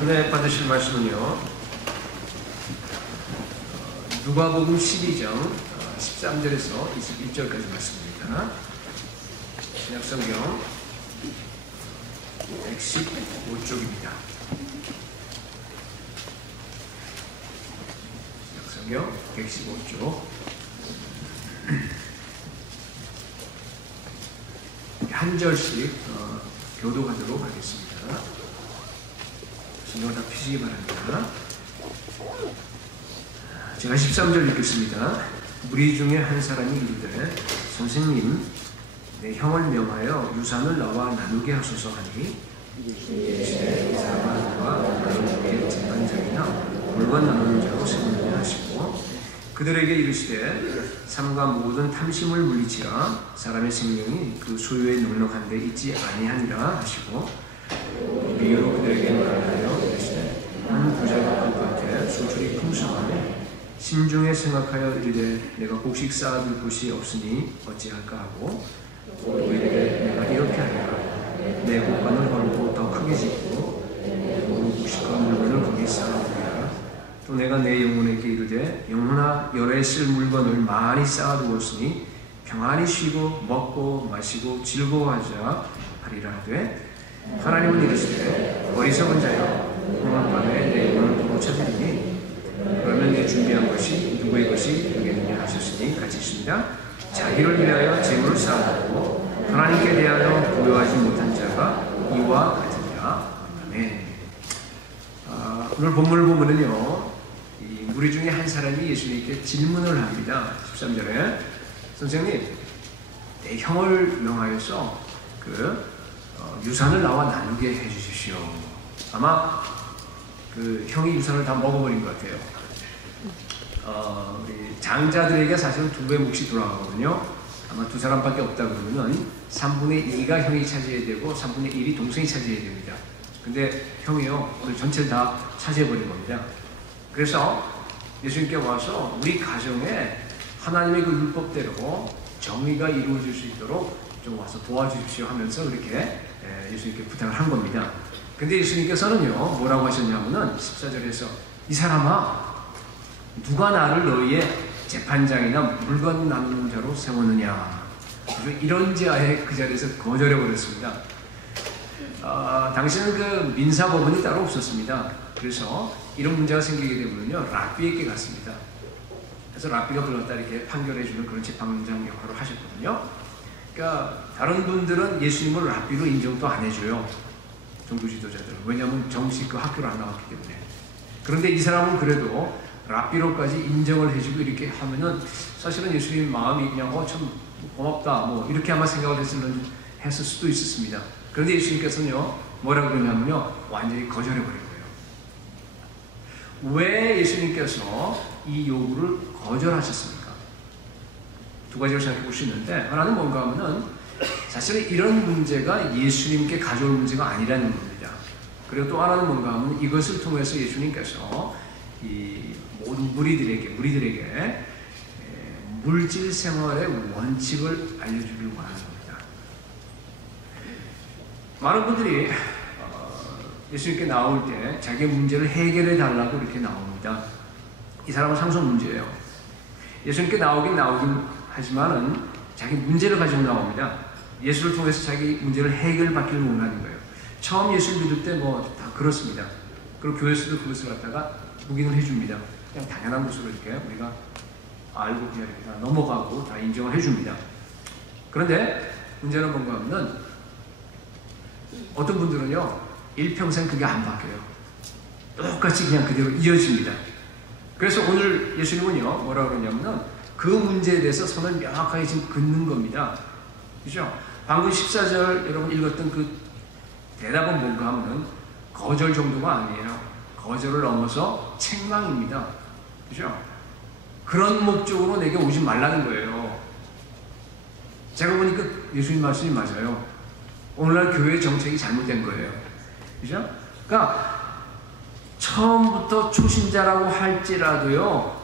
은혜 받으실 말씀은요, 누가복음 12장 13절에서 21절까지 말씀입니다. 신약성경 115쪽입니다. 신약성경 115쪽 한 절씩 교독하도록 하겠습니다. 신경 다 피시기 바랍니다. 제가 13절 읽겠습니다. 무리 중에 한 사람이 이르되 선생님, 내 형을 명하여 유산을 나와 나누게 하소서 하니, 이르시되 이 사람은 누가 나누게 재판장이나 물건 나누는 자로 세우느냐 하시고, 그들에게 이르시되 삼가 모든 탐심을 물리치라. 사람의 생명이 그 소유에 넉넉한 데 있지 아니하니라 하시고, 비유로 그들에게 말하여 이르시되 한 부자가 그 밭에 소출이 풍성하며 심중에 생각하여 이르되 내가 곡식 쌓아둘 곳이 없으니 어찌할까 하고, 또 이르되 내가 이렇게 하리라. 내 곡간을 벌고 더 크게 짓고 모든 곡식과 물건을 거기 쌓아두리라. 또 내가 내 영혼에게 이르되 영혼아, 열에 쓸 물건을 많이 쌓아두었으니 평안히 쉬고 먹고 마시고 즐거워하자 하리라 하되, 하나님은 이르시되 어리석은 자여, 오늘 밤에 내 영혼을 보고 찾으리니 그러면 내 준비한 것이 누구의 것이 되겠느냐 하셨으니, 같이 있습니다. 자기를 위하여 재물을 쌓아두고 하나님께 대하여 부여하지 못한 자가 이와 같으니라. 아멘. 오늘 본문을 보면은요, 이 무리 중에 한 사람이 예수님께 질문을 합니다. 13절에 선생님, 내 형을 명하여서 유산을 나와 나누게 해주십시오. 아마 그 형이 유산을 다 먹어버린 것 같아요. 우리 장자들에게 사실은 2배 몫이 돌아가거든요. 아마 2사람밖에 없다 그러면은 3분의 2가 형이 차지해야 되고 3분의 1이 동생이 차지해야 됩니다. 근데 형이요, 오늘 전체를 다 차지해버린 겁니다. 그래서 예수님께 와서 우리 가정에 하나님의 그 율법대로 정의가 이루어질 수 있도록 좀 와서 도와주십시오 하면서 그렇게 예수님께 부탁을 한 겁니다. 근데 예수님께서는요, 뭐라고 하셨냐면은 14절에서 이 사람아, 누가 나를 너희의 재판장이나 물건 나누는 자로 세웠느냐. 이런 제하에 그 자리에서 거절해 버렸습니다. 당시는 그 민사법원이 따로 없었습니다. 그래서 이런 문제가 생기게 되면요, 랍비에게 갔습니다. 그래서 랍비가 불렀다 이렇게 판결해주는 그런 재판장 역할을 하셨거든요. 그러니까 다른 분들은 예수님을 랍비로 인정도 안 해줘요. 종교 지도자들은. 왜냐하면 정식 그 학교를 안 나왔기 때문에. 그런데 이 사람은 그래도 랍비로까지 인정을 해주고 이렇게 하면은 사실은 예수님 마음이 그냥 참 고맙다 뭐 이렇게 아마 생각을 했을 수도 있었습니다. 그런데 예수님께서는요, 뭐라 그러냐면요, 완전히 거절해 버린 거예요. 왜 예수님께서 이 요구를 거절하셨습니까? 2가지를 생각해 볼 수 있는데, 하나는 뭔가 하면은 사실은 이런 문제가 예수님께 가져올 문제가 아니라는 겁니다. 그리고 또 하나는 뭔가 하면 이것을 통해서 예수님께서 이 모든 무리들에게 물질 생활의 원칙을 알려주려고 하는 겁니다. 많은 분들이 예수님께 나올 때 자기 문제를 해결해 달라고 이렇게 나옵니다. 이 사람은 상속 문제예요. 예수님께 나오긴 하지만은 자기 문제를 가지고 나옵니다. 예수를 통해서 자기 문제를 해결받기를 원하는 거예요. 처음 예수를 믿을 때 뭐 다 그렇습니다. 그리고 교회에서도 그것을 갖다가 묵인을 해줍니다. 그냥 당연한 것으로 이렇게 우리가 알고 그냥 이렇게 다 넘어가고 다 인정을 해줍니다. 그런데 문제는 뭔가 하면 어떤 분들은요, 일평생 그게 안 바뀌어요. 똑같이 그냥 그대로 이어집니다. 그래서 오늘 예수님은요, 뭐라 그러냐면은 그 문제에 대해서 선을 명확하게 지금 긋는 겁니다. 그죠? 방금 14절 여러분 읽었던 그 대답은 뭔가 하면은 거절 정도가 아니에요. 거절을 넘어서 책망입니다. 그죠? 그런 목적으로 내게 오지 말라는 거예요. 제가 보니까 예수님 말씀이 맞아요. 오늘날 교회 정책이 잘못된 거예요. 그죠? 그러니까 처음부터 초신자라고 할지라도요,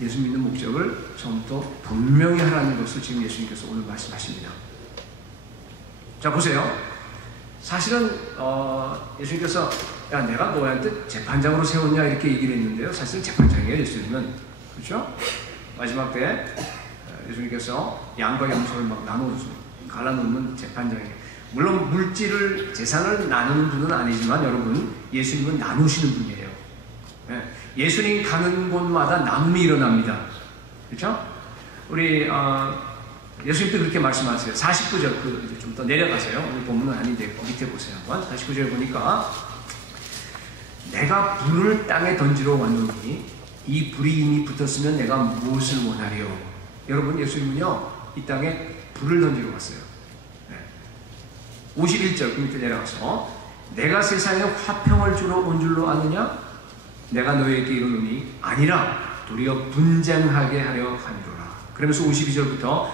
예수 믿는 목적을 처음부터 분명히 하라는 것을 지금 예수님께서 오늘 말씀하십니다. 자, 보세요. 사실은 예수님께서 야 내가 너한테 재판장으로 세웠냐 이렇게 얘기를 했는데요. 사실은 재판장이에요. 예수님은. 그렇죠? 마지막 때 예수님께서 양과 염소를 막 나눠서 갈라놓으면 재판장이에요. 물론 물질을 재산을 나누는 분은 아니지만 여러분 예수님은 나누시는 분이에요. 예수님 가는 곳마다 나눔이 일어납니다. 그렇죠? 우리 예수님도 그렇게 말씀하세요. 49절 좀 더 내려가세요. 오늘 본문은 아닌데 밑에 보세요. 한번 49절 보니까 내가 불을 땅에 던지러 왔노니 이 불이 이미 붙었으면 내가 무엇을 원하리요? 여러분 예수님은요 이 땅에 불을 던지러 왔어요. 51절 그 밑에 내려가서 내가 세상에 화평을 주러 온 줄로 아느냐? 내가 너희에게 이르노니 아니라 도리어 분쟁하게 하려 하니로라. 그러면서 52절부터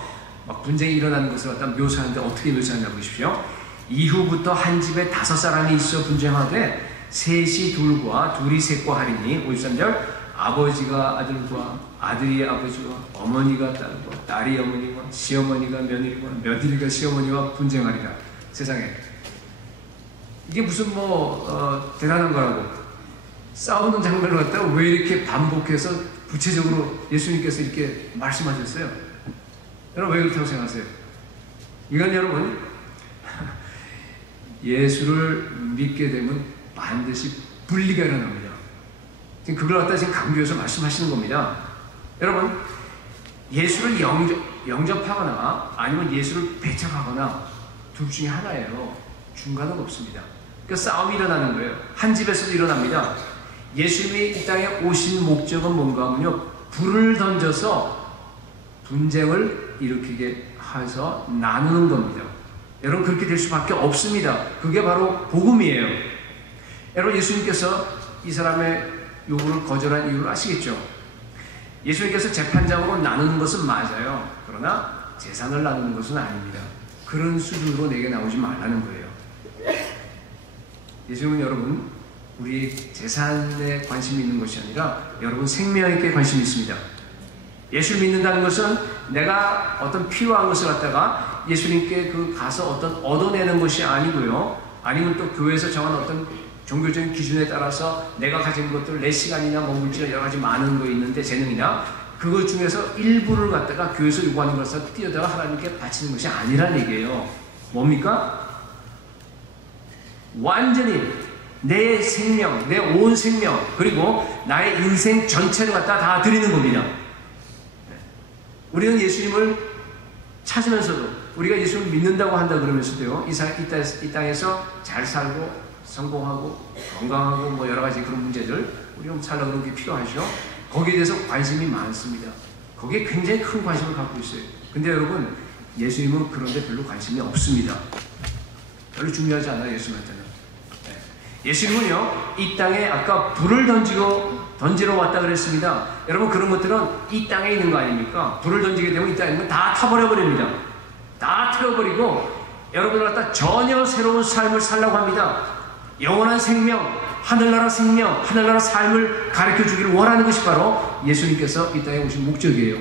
막 분쟁이 일어나는 것을 갖다 묘사하는데 어떻게 묘사하냐 보십시오. 이후부터 한 집에 5사람이 있어 분쟁하되 셋이 둘과 둘이 셋과 하리니 53절 아버지가 아들과 아들이 아버지와 어머니가 딸과 딸이 어머니와 시어머니가 며느리와 며느리가 시어머니와 분쟁하리라. 세상에 이게 무슨 대단한 거라고 싸우는 장면을 갖다가 왜 이렇게 반복해서 구체적으로 예수님께서 이렇게 말씀하셨어요? 여러분 왜 그렇다고 생각하세요? 이건 여러분 예수를 믿게 되면 반드시 분리가 일어납니다. 지금 그걸 갖다 지금 강조해서 말씀하시는 겁니다. 여러분 예수를 영접하거나 아니면 예수를 배척하거나 둘 중에 하나예요. 중간은 없습니다. 그러니까 싸움이 일어나는 거예요. 한 집에서도 일어납니다. 예수님이 이 땅에 오신 목적은 뭔가 하면요 불을 던져서 분쟁을 일으키게 해서 나누는 겁니다. 여러분 그렇게 될 수밖에 없습니다. 그게 바로 복음이에요. 여러분 예수님께서 이 사람의 요구를 거절한 이유를 아시겠죠? 예수님께서 재판장으로 나누는 것은 맞아요. 그러나 재산을 나누는 것은 아닙니다. 그런 수준으로 내게 나오지 말라는 거예요. 예수님은 여러분 우리 재산에 관심이 있는 것이 아니라 여러분 생명에 관심이 있습니다. 예수를 믿는다는 것은 내가 어떤 필요한 것을 갖다가 예수님께 가서 얻어내는 것이 아니고요. 아니면 또 교회에서 정한 어떤 종교적인 기준에 따라서 내가 가진 것들 내 시간이나 물질 여러 가지 많은 거 있는데 재능이나 그것 중에서 일부를 갖다가 교회에서 요구하는 것을 띄어다가 하나님께 바치는 것이 아니란 얘기예요. 뭡니까? 완전히 내 생명, 내 온 생명 그리고 나의 인생 전체를 갖다 다 드리는 겁니다. 우리는 예수님을 찾으면서도 우리가 예수님을 믿는다고 한다 그러면서도요 이 땅에서 잘 살고 성공하고 건강하고 여러 가지 그런 문제들 우리가 살려고 그런 게 필요하죠. 거기에 대해서 관심이 많습니다. 거기에 굉장히 큰 관심을 갖고 있어요. 근데 여러분 예수님은 그런 데 별로 관심이 없습니다. 별로 중요하지 않아요. 예수님한테는. 예수님은요 이 땅에 아까 불을 던지러 왔다 그랬습니다. 여러분 그런 것들은 이 땅에 있는 거 아닙니까? 불을 던지게 되면 이 땅에 있는 건 다 타버려버립니다. 다 태워버리고 여러분을 갖다 전혀 새로운 삶을 살라고 합니다. 영원한 생명, 하늘나라 생명, 하늘나라 삶을 가르쳐주기를 원하는 것이 바로 예수님께서 이 땅에 오신 목적이에요.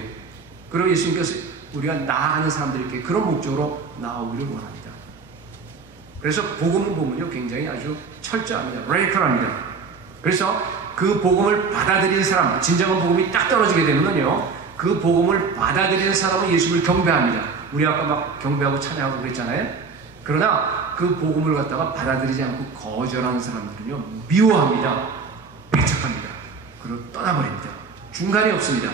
그리고 예수님께서 우리가 나아가는 사람들에게 그런 목적으로 나오기를 원합니다. 그래서 복음을 보면요 굉장히 아주 철저합니다. 레이컬합니다. 그래서 그 복음을 받아들이는 사람, 진정한 복음이 딱 떨어지게 되면요 그 복음을 받아들이는 사람은 예수를 경배합니다. 우리 아까 막 경배하고 찬양하고 그랬잖아요. 그러나 그 복음을 갖다가 받아들이지 않고 거절하는 사람들은요 미워합니다. 배척합니다. 그리고 떠나버립니다. 중간이 없습니다.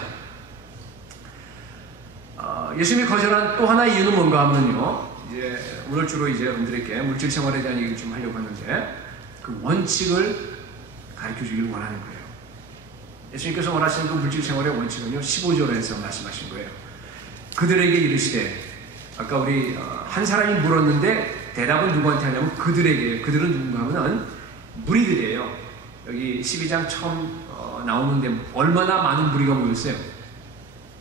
예수님이 거절한 또 하나의 이유는 뭔가 하면요 이제 오늘 주로 이제 여러분들에게 물질 생활에 대한 얘기를 좀 하려고 하는데 그 원칙을 가르쳐 주기를 원하는 거예요. 예수님께서 원하시는 그 물질 생활의 원칙은요 15절에서 말씀하신 거예요. 그들에게 이르시되 아까 우리 한 사람이 물었는데 대답은 누구한테 하냐면 그들에게. 그들은 누군가 하면은 무리들이에요. 여기 12장 처음 나오는데 얼마나 많은 무리가 모였어요.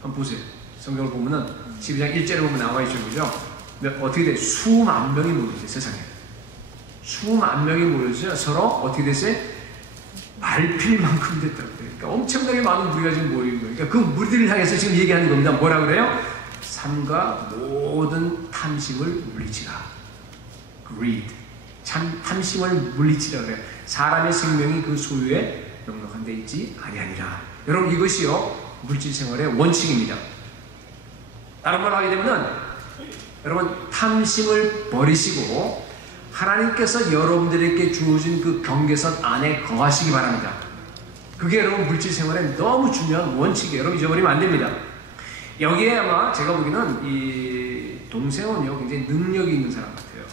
한번 보세요. 성경을 보면은 12장 1절에 보면 나와 있죠. 그죠? 어떻게 돼? 수만 명이 모였어요. 세상에. 수만 명이 모였어요. 서로 어떻게 됐어요? 말필만큼 됐다고 그래요. 그러니까 엄청나게 많은 무리가 지금 모인 거예요. 그러니까 그 무리들을 향해서 지금 얘기하는 겁니다. 뭐라 그래요? 삶과 모든 탐심을 물리치라. greed. 탐심을 물리치라 그래요. 사람의 생명이 그 소유에 넉넉한 데 있지 아니하니라. 여러분, 이것이요 물질 생활의 원칙입니다. 다른 말로 하게 되면은 여러분, 탐심을 버리시고 하나님께서 여러분들에게 주어진 그 경계선 안에 거하시기 바랍니다. 그게 여러분 물질 생활에 너무 중요한 원칙이에요. 여러분, 잊어버리면 안 됩니다. 여기에 아마 제가 보기에는 이 동생은요 굉장히 능력이 있는 사람 같아요.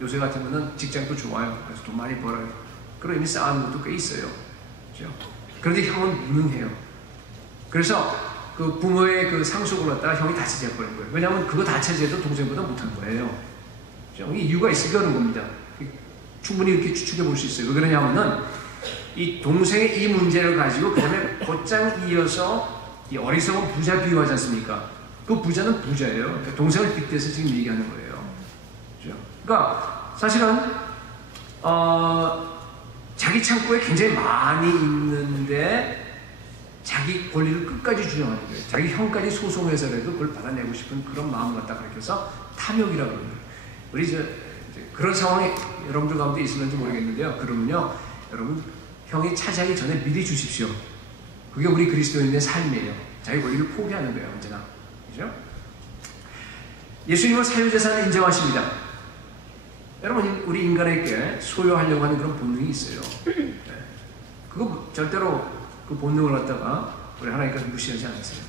요새 같으면은 직장도 좋아요. 그래서 돈 많이 벌어요. 그리고 이미 쌓은 것도 꽤 있어요. 그렇죠? 그런데 형은 무능해요. 그래서 그 부모의 그 상속을 갖다가 형이 다 차지해버린 거예요. 왜냐하면 그거 다 차지해도 동생보다 못한 거예요. 그렇죠? 이유가 있으니까 그런 겁니다. 충분히 이렇게 추측해 볼 수 있어요. 왜 그러냐면은 이 동생의 이 문제를 가지고 그 다음에 곧장 이어서 이 어리석은 부자 비유하지 않습니까? 그 부자는 부자예요. 그러니까 동생을 빗대서 지금 얘기하는 거예요. 그렇죠? 그러니까 사실은 자기 창고에 굉장히 많이 있는데 자기 권리를 끝까지 주장하는 거예요. 자기 형까지 소송해서라도 그걸 받아내고 싶은 그런 마음을 갖다 가르쳐서 탐욕이라고 그러는 거예요. 우리 이제 그런 상황에 여러분들 가운데 있을는지 모르겠는데요. 그러면요, 여러분 형이 차지하기 전에 미리 주십시오. 그게 우리 그리스도인의 삶이에요. 자기 권리를 포기하는 거예요, 언제나. 그죠? 예수님은 사유재산을 인정하십니다. 여러분, 우리 인간에게 소유하려고 하는 그런 본능이 있어요. 네. 그거 절대로 그 본능을 갖다가 우리 하나님께서 무시하지 않으세요.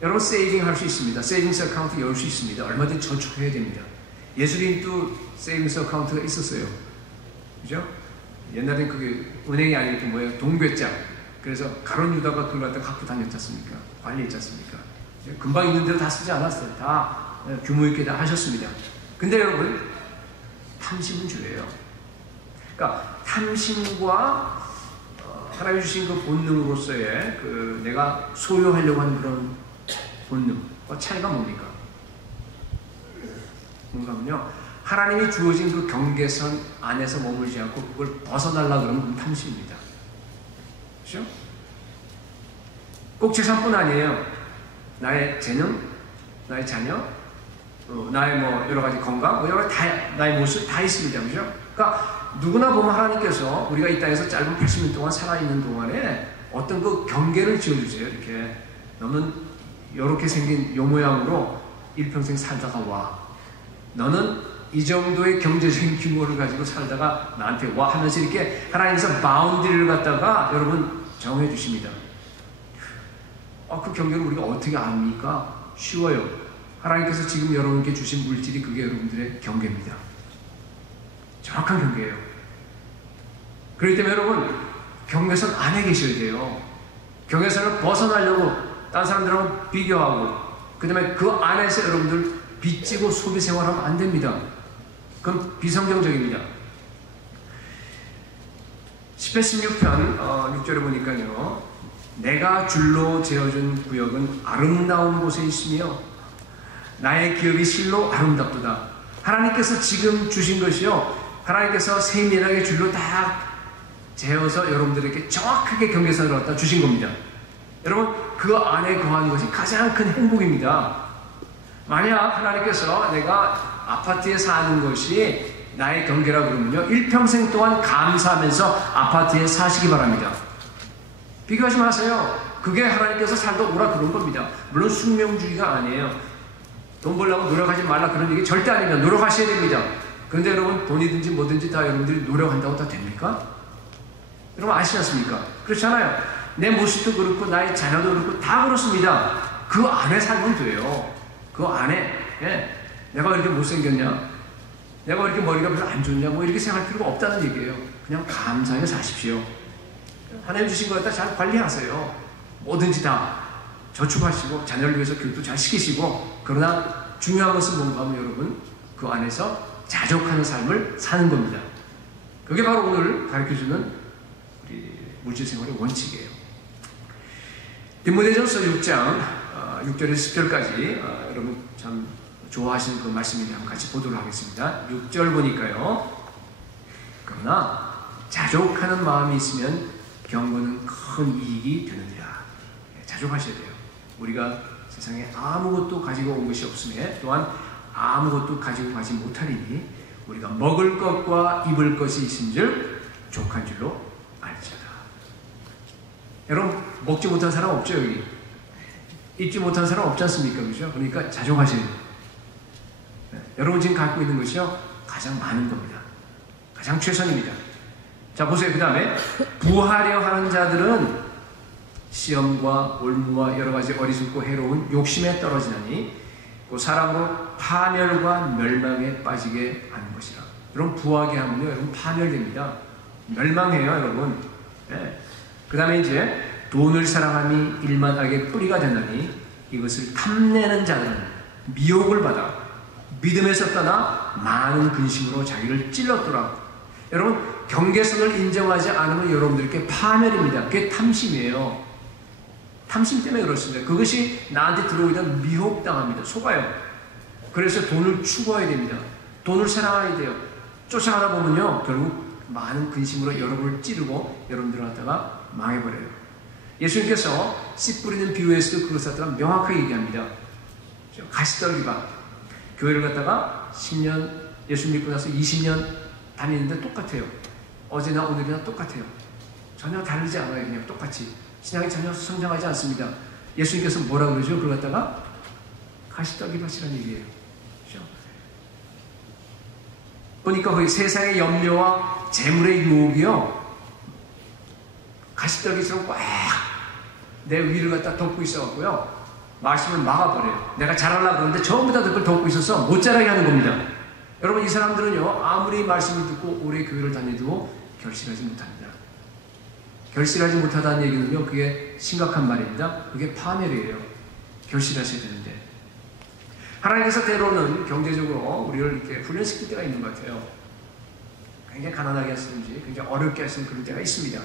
여러분, 세이빙 할 수 있습니다. 세이빙스 어카운트 열 수 있습니다. 얼마든지 저축해야 됩니다. 예수님도 세이빙스 어카운트가 있었어요. 그죠? 옛날엔 그게 은행이 아니고 뭐예요? 동괴장. 그래서 가룟 유다가 그걸 갖다가 갖고 다녔지 않습니까? 관리했지 않습니까? 금방 있는 대로 다 쓰지 않았어요. 다 규모 있게 다 하셨습니다. 근데 여러분, 탐심은 죄예요. 그러니까 탐심과 하나님이 주신 그 본능으로서의 그 내가 소유하려고 하는 그런 본능과 차이가 뭡니까? 뭔가면요, 하나님이 주어진 그 경계선 안에서 머물지 않고 그걸 벗어나려고 그러면 그건 탐심입니다. 그렇죠? 꼭 재산뿐 아니에요. 나의 재능, 나의 자녀, 나의 뭐 여러 가지 건강, 뭐 여러 가지 다, 나의 모습 다 있습니다. 그죠? 그러니까 누구나 보면 하나님께서 우리가 이 땅에서 짧은 80년 동안 살아있는 동안에 어떤 그 경계를 지어주세요. 이렇게 너는 이렇게 생긴 요 모양으로 일평생 살다가 와. 너는 이 정도의 경제적인 규모를 가지고 살다가 나한테 와 하면서 이렇게 하나님께서 바운드리를 갖다가 여러분 정해 주십니다. 그 경계를 우리가 어떻게 압니까? 쉬워요. 하나님께서 지금 여러분께 주신 물질이 그게 여러분들의 경계입니다. 정확한 경계예요. 그렇기 때문에 여러분, 경계선 안에 계셔야 돼요. 경계선을 벗어나려고 다른 사람들하고 비교하고 그 다음에 그 안에서 여러분들 빚지고 소비 생활하면 안 됩니다. 그건 비성경적입니다. 10편 16편 6절에 보니까요, 내가 줄로 재어준 구역은 아름다운 곳에 있으며 나의 기업이 실로 아름답도다. 하나님께서 지금 주신 것이요, 하나님께서 세밀하게 줄로 딱 재어서 여러분들에게 정확하게 경계선을 갖다 주신 겁니다. 여러분, 그 안에 거하는 것이 가장 큰 행복입니다. 만약 하나님께서 내가 아파트에 사는 것이 나의 경계라 그러면요, 일평생 동안 감사하면서 아파트에 사시기 바랍니다. 비교하지 마세요. 그게 하나님께서 살다 오라 그런 겁니다. 물론 숙명주의가 아니에요. 돈 벌려고 노력하지 말라 그런 얘기 절대 아닙니다. 노력하셔야 됩니다. 그런데 여러분, 돈이든지 뭐든지 다 여러분들이 노력한다고 다 됩니까? 여러분 아시지 않습니까? 그렇잖아요. 내 모습도 그렇고 나의 자녀도 그렇고 다 그렇습니다. 그 안에 살면 돼요. 그 안에 내가 왜 이렇게 못생겼냐, 내가 왜 이렇게 머리가 별로 안 좋냐, 뭐 이렇게 생각할 필요가 없다는 얘기예요. 그냥 감사하게 사십시오. 하나님 주신 거 갖다 잘 관리하세요. 뭐든지 다 저축하시고 자녀를 위해서 교육도 잘 시키시고, 그러나 중요한 것은 뭔가 하면 여러분, 그 안에서 자족하는 삶을 사는 겁니다. 그게 바로 오늘 가르쳐주는 우리 물질생활의 원칙이에요. 디모데전서 6장 6절에서 10절까지 여러분 참 좋아하시는 그 말씀인데 한번 같이 보도록 하겠습니다. 6절 보니까요, 그러나 자족하는 마음이 있으면 경건은 큰 이익이 되느니라. 자족하셔야 돼요. 우리가 세상에 아무것도 가지고 온 것이 없음에 또한 아무것도 가지고 가지 못하리니 우리가 먹을 것과 입을 것이 있은즉 족한 줄로 알지어다. 여러분 먹지 못한 사람 없죠 여기? 입지 못한 사람 없지 않습니까? 그죠? 그러니까 자족하시는 여러분 지금 갖고 있는 것이요 가장 많은 겁니다. 가장 최선입니다. 자 보세요. 그 다음에 부하려 하는 자들은 시험과 올무와 여러가지 어리석고 해로운 욕심에 떨어지나니 그 사람으로 파멸과 멸망에 빠지게 하는 것이라. 여러분 부하게 하면요 여러분 파멸됩니다. 멸망해요 여러분. 네. 그 다음에 이제 돈을 사랑함이 일만하게 뿌리가 되나니 이것을 탐내는 자들은 미혹을 받아 믿음에서 떠나 많은 근심으로 자기를 찔렀더라. 여러분 경계선을 인정하지 않으면 여러분들께 파멸입니다. 그게 탐심이에요. 탐심 때문에 그렇습니다. 그것이 나한테 들어오면 미혹당합니다. 속아요. 그래서 돈을 추구해야 됩니다. 돈을 사랑해야 돼요. 쫓아가다 보면요 결국 많은 근심으로 여러분을 찌르고 여러분들을 갖다가 망해버려요. 예수님께서 씨 뿌리는 비유에서도 그것을 갖다가 명확하게 얘기합니다. 가시떨기가 교회를 갖다가 10년 예수 믿고 나서 20년 다니는데 똑같아요. 어제나 오늘이나 똑같아요. 전혀 다르지 않아요. 그냥 똑같이. 신앙이 전혀 성장하지 않습니다. 예수님께서 뭐라 그러죠? 그걸 갖다가 가시떨기 밭이라는 얘기예요. 그렇죠? 보니까 거기 세상의 염려와 재물의 유혹이요 가시떨기처럼 꽉 내 위를 갖다 덮고 있어갖고요 말씀을 막아버려요. 내가 잘하려고 그러는데 전부 다 그걸 덮고 있어서 못 자라게 하는 겁니다. 여러분 이 사람들은요 아무리 말씀을 듣고 오래 교회를 다녀도 결실하지 못합니다. 결실하지 못하다는 얘기는요 그게 심각한 말입니다. 그게 파멸이에요. 결실하셔야 되는데 하나님께서 때로는 경제적으로 우리를 이렇게 훈련시킬 때가 있는 것 같아요. 굉장히 가난하게 하시는지 굉장히 어렵게 하시는 그럴 때가 있습니다.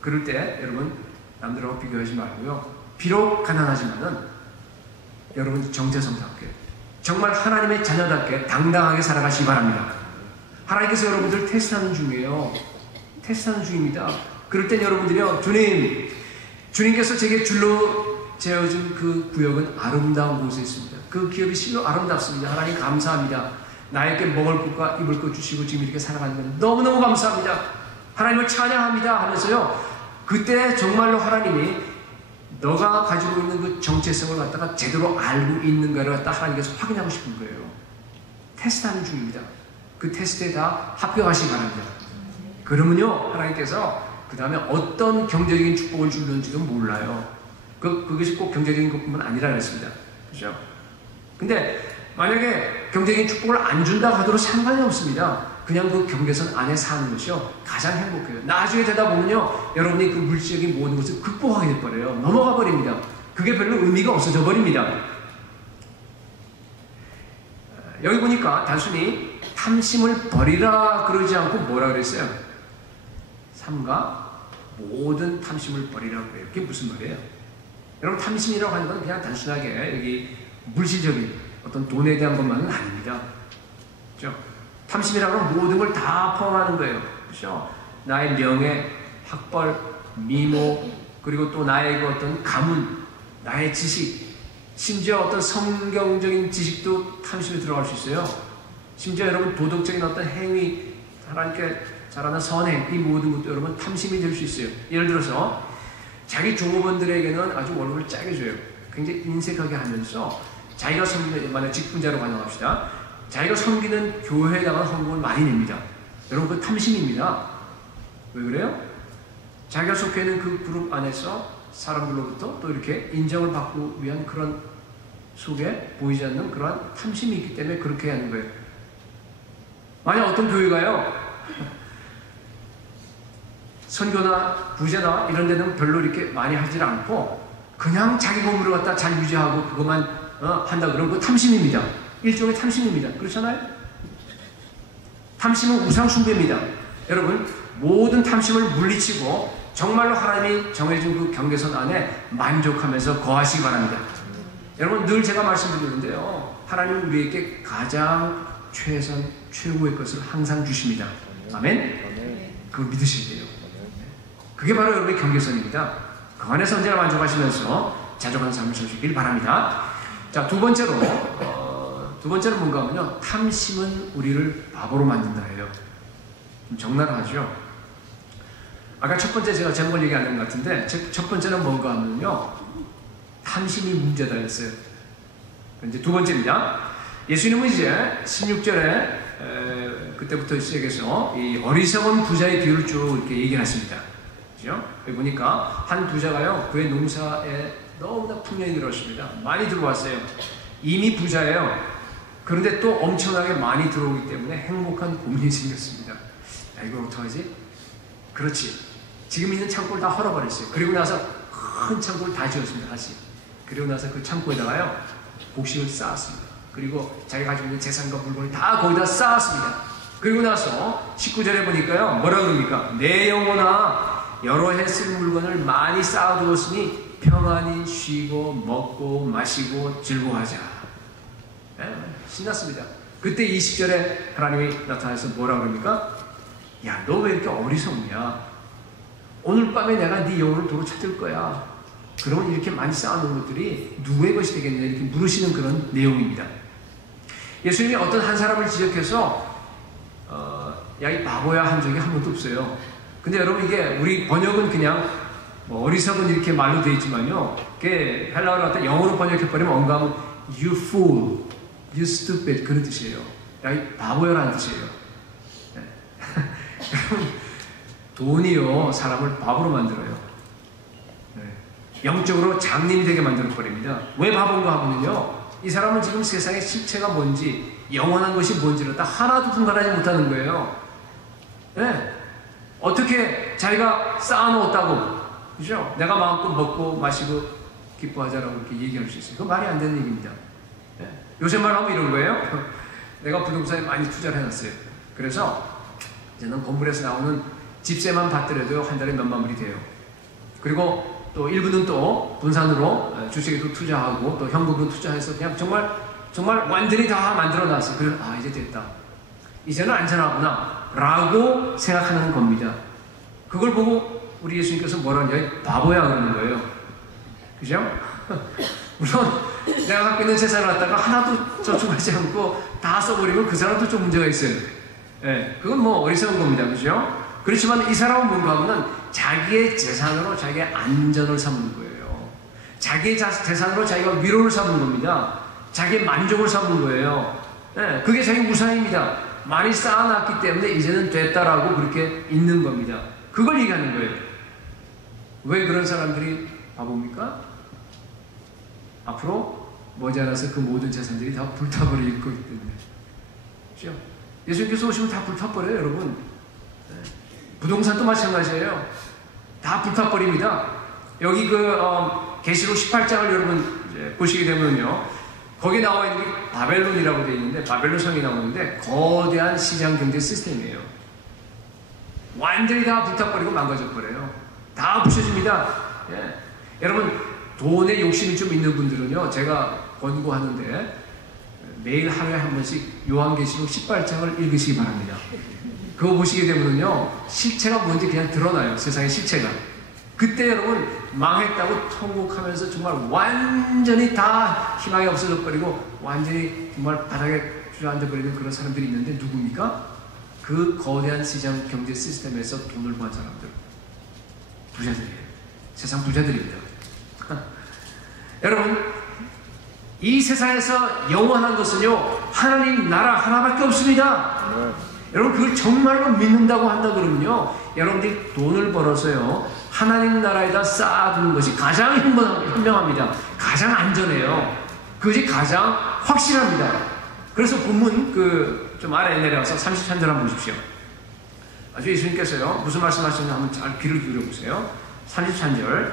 그럴 때 여러분 남들하고 비교하지 말고요 비록 가난하지만은 여러분 정체성답게 정말 하나님의 자녀답게 당당하게 살아가시기 바랍니다. 하나님께서 여러분들 테스트하는 중이에요. 테스트하는 중입니다. 그럴 땐 여러분들이요 주님께서 제게 줄로 재어준 그 구역은 아름다운 곳에 있습니다. 그 기업이 실로 아름답습니다. 하나님 감사합니다. 나에게 먹을 것과 입을 것 주시고 지금 이렇게 살아가는 건 너무너무 감사합니다. 하나님을 찬양합니다 하면서요 그때 정말로 하나님이 너가 가지고 있는 그 정체성을 갖다가 제대로 알고 있는가를 갖다 하나님께서 확인하고 싶은 거예요. 테스트하는 중입니다. 그 테스트에 다 합격하시기 바랍니다. 그러면요 하나님께서 그 다음에 어떤 경제적인 축복을 주는지도 몰라요. 그것이 꼭 경제적인 것뿐만 아니라 그랬습니다. 그렇죠? 근데 만약에 경제적인 축복을 안 준다고 하더라도 상관이 없습니다. 그냥 그 경계선 안에 사는 것이요 가장 행복해요. 나중에 되다 보면요 여러분이 그 물질적인 모든 것을 극복하게 돼버려요. 넘어가 버립니다. 그게 별로 의미가 없어져 버립니다. 여기 보니까 단순히 탐심을 버리라 그러지 않고 뭐라 그랬어요? 삼가 모든 탐심을 버리라고 해요. 그게 무슨 말이에요? 여러분 탐심이라고 하는 건 그냥 단순하게 여기 물질적인 어떤 돈에 대한 것만은 아닙니다. 그렇죠? 탐심이라고 하면 모든 걸 다 포함하는 거예요. 그렇죠? 나의 명예, 학벌, 미모, 그리고 또 나의 그 어떤 가문, 나의 지식, 심지어 어떤 성경적인 지식도 탐심에 들어갈 수 있어요. 심지어 여러분 도덕적인 어떤 행위, 하나님께 잘하는 선행, 이 모든 것도 여러분 탐심이 될 수 있어요. 예를 들어서 자기 종업원들에게는 아주 월급을 짜게 줘요. 굉장히 인색하게 하면서 자기가 섬기는, 만약 직분자로 가능합시다. 자기가 섬기는 교회에다가 헌금을 많이 냅니다. 여러분 그 탐심입니다. 왜 그래요? 자기가 속해 있는 그 그룹 안에서 사람들로부터 또 이렇게 인정을 받기 위한 그런 속에 보이지 않는 그러한 탐심이 있기 때문에 그렇게 하는 거예요. 만약 어떤 교회가요 선교나 구제나 이런 데는 별로 이렇게 많이 하질 않고 그냥 자기 몸으로 갖다 잘 유지하고 그것만 한다 그러면 그 탐심입니다. 일종의 탐심입니다. 그렇잖아요? 탐심은 우상숭배입니다. 여러분 모든 탐심을 물리치고 정말로 하나님이 정해준 그 경계선 안에 만족하면서 거하시기 바랍니다. 여러분 늘 제가 말씀드리는데요 하나님은 우리에게 가장 최선 최고의 것을 항상 주십니다. 아멘? 그걸 믿으셔야 돼요. 그게 바로 여러분의 경계선입니다. 그 안에서 언제나 만족하시면서 자족한 삶을 사시길 바랍니다. 자, 두 번째로 두 번째는 뭔가 하면요, 탐심은 우리를 바보로 만든다예요. 좀 적나라하죠. 아까 첫 번째 제가 제목을 얘기하는 것 같은데 첫 번째는 뭔가 하면요, 탐심이 문제다 했어요. 이제 두 번째입니다. 예수님은 이제 16절에 그때부터 시작해서 이 어리석은 부자의 비유를 쭉 이렇게 얘기하십니다. 그죠? 여기 보니까 한 부자가요, 그의 농사에 너무나 풍년이 들어왔습니다. 많이 들어왔어요. 이미 부자예요. 그런데 또 엄청나게 많이 들어오기 때문에 행복한 고민이 생겼습니다. 야, 이걸 어떡하지? 그렇지. 지금 있는 창고를 다 헐어버렸어요. 그리고 나서 큰 창고를 다 지었습니다. 다시. 그리고 나서 그 창고에다가요, 곡식을 쌓았습니다. 그리고 자기가 가지고 있는 재산과 물건을 다 거기다 쌓았습니다. 그리고 나서 19절에 보니까요, 뭐라 그럽니까? 내 영혼아, 여러 해 쓸 물건을 많이 쌓아두었으니 평안히 쉬고 먹고 마시고 즐거워하자. 네, 신났습니다. 그때 20절에 하나님이 나타나서 뭐라 그럽니까? 야, 너 왜 이렇게 어리석냐? 오늘 밤에 내가 네 영혼을 도로 찾을 거야. 그러면 이렇게 많이 쌓아놓은 것들이 누구의 것이 되겠느냐, 이렇게 물으시는 그런 내용입니다. 예수님이 어떤 한 사람을 지적해서 야, 이 바보야 한 적이 한 번도 없어요. 근데 여러분, 이게 우리 번역은 그냥 뭐 어리석은 이렇게 말로 되어 있지만요, 그게 헬라어로 갖다 영어로 번역해버리면 뭔가 하면 you fool, you stupid, 그런 뜻이에요. 야, 이 바보야라는 뜻이에요. 네. 돈이요, 사람을 바보로 만들어요. 네. 영적으로 장님이 되게 만들어버립니다. 왜 바본가 하면요, 이 사람은 지금 세상의 실체가 뭔지, 영원한 것이 뭔지를 다 하나도 분간하지 못하는 거예요. 네. 어떻게 자기가 쌓아놓았다고, 그죠? 내가 마음껏 먹고 마시고 기뻐하자라고 이렇게 얘기할 수 있어요. 그건 말이 안 되는 얘기입니다. 네. 요새 말하면 이런 거예요. 내가 부동산에 많이 투자를 해놨어요. 그래서 이제는 건물에서 나오는 집세만 받더라도 한 달에 몇만 불이 돼요. 그리고 또 일부는 또 분산으로 주식에도 투자하고 또 현금도 투자해서 그냥 정말 완전히 다 만들어놨어요. 그래서 아, 이제 됐다. 이제는 안전하구나 라고 생각하는 겁니다. 그걸 보고 우리 예수님께서 뭐라 하냐, 바보야 그러는 거예요. 그죠? 물론 내가 갖고 있는 재산을 갖다가 하나도 저축하지 않고 다 써버리면 그 사람도 좀 문제가 있어요. 네, 그건 뭐 어리석은 겁니다. 그죠? 그렇지만 이 사람은 뭔가 하면은 자기의 재산으로 자기의 안전을 삼는 거예요. 자기의 재산으로 자기가 위로를 삼는 겁니다. 자기의 만족을 삼는 거예요. 네, 그게 자기 무상입니다. 많이 쌓아놨기 때문에 이제는 됐다라고 그렇게 있는 겁니다. 그걸 얘기하는 거예요. 왜 그런 사람들이 바보입니까? 앞으로 머지않아서 그 모든 재산들이 다 불타버릴 거기 때문에. 그렇죠? 예수님께서 오시면 다 불타버려요, 여러분. 네. 부동산도 마찬가지예요. 다 불타버립니다. 여기 계시록 18장을 여러분 이제 보시게 되면요, 거기 나와 있는 게 바벨론이라고 되어 있는데, 바벨론 성이 나오는데 거대한 시장 경제 시스템이에요. 완전히 다 불타버리고 망가져버려요. 다 부셔집니다. 예. 여러분, 돈에 욕심이 좀 있는 분들은요, 제가 권고하는데 매일 하루에 한 번씩 요한계시록 18장을 읽으시기 바랍니다. 그거 보시게 되면요, 실체가 뭔지 그냥 드러나요. 세상의 실체가. 그때 여러분 망했다고 통곡하면서 정말 완전히 다 희망이 없어져 버리고 완전히 정말 바닥에 주저앉아버리는 그런 사람들이 있는데 누굽니까? 그 거대한 시장 경제 시스템에서 돈을 번 사람들, 부자들이에요. 세상 부자들입니다. 여러분, 이 세상에서 영원한 것은요, 하나님 나라 하나밖에 없습니다. 여러분, 그걸 정말로 믿는다고 한다 그러면요, 여러분들이 돈을 벌어서요, 하나님 나라에다 쌓아두는 것이 가장 현명합니다. 가장 안전해요. 그것이 가장 확실합니다. 그래서 본문 좀 아래에 내려와서 33절 한번 보십시오. 아주 예수님께서요, 무슨 말씀하시는지 한번 잘 귀를 기울여 보세요. 33절,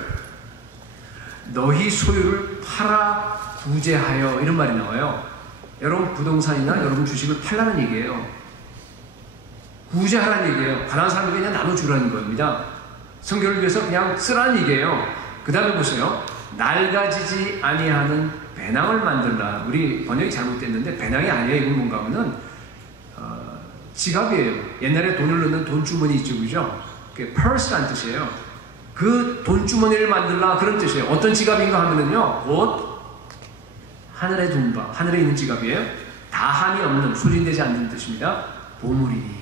너희 소유를 팔아 구제하여, 이런 말이 나와요. 여러분 부동산이나 여러분 주식을 팔라는 얘기예요. 구제하라는 얘기예요. 가난한 사람에게 그냥 나눠주라는 겁니다. 성경을 위해서 그냥 쓰라는 얘기예요. 그 다음에 보세요. 낡아지지 아니하는 배낭을 만들라. 우리 번역이 잘못됐는데 배낭이 아니에요. 이건 뭔가 하면은 지갑이에요. 옛날에 돈을 넣는 돈주머니 있죠, 그죠? 그게 purse란 뜻이에요. 그 돈주머니를 만들라, 그런 뜻이에요. 어떤 지갑인가 하면은요, 곧 하늘의 돈바, 하늘에 있는 지갑이에요. 다함이 없는, 소진되지 않는 뜻입니다. 보물이니.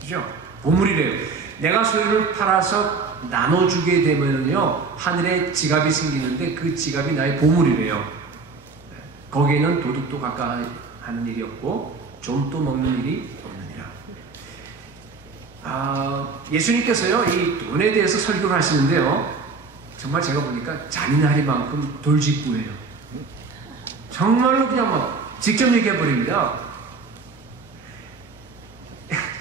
그죠? 보물이래요. 내가 소유를 팔아서 나눠주게 되면요, 하늘에 지갑이 생기는데 그 지갑이 나의 보물이래요. 거기에는 도둑도 가까이 하는 일이 없고 좀도 먹는 일이 없느니라. 예수님께서요, 이 돈에 대해서 설교를 하시는데요, 정말 제가 보니까 잔인하리만큼 돌직구예요. 정말로 그냥 막 직접 얘기해 버립니다.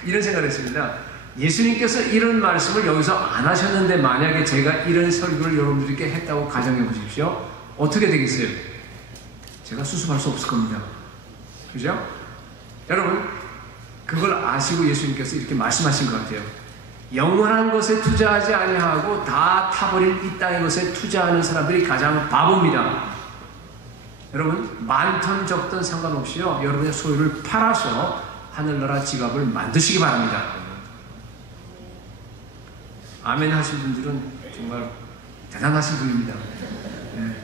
이런 생각을 했습니다. 예수님께서 이런 말씀을 여기서 안 하셨는데 만약에 제가 이런 설교를 여러분들께 했다고 가정해 보십시오. 어떻게 되겠어요? 제가 수습할 수 없을 겁니다. 그죠? 여러분, 그걸 아시고 예수님께서 이렇게 말씀하신 것 같아요. 영원한 것에 투자하지 아니하고 다 타버릴 이 땅의 것에 투자하는 사람들이 가장 바보입니다. 여러분, 많던 적던 상관없이요, 여러분의 소유를 팔아서 하늘나라 지갑을 만드시기 바랍니다. 아멘 하신 분들은 정말 대단하신 분입니다. 네,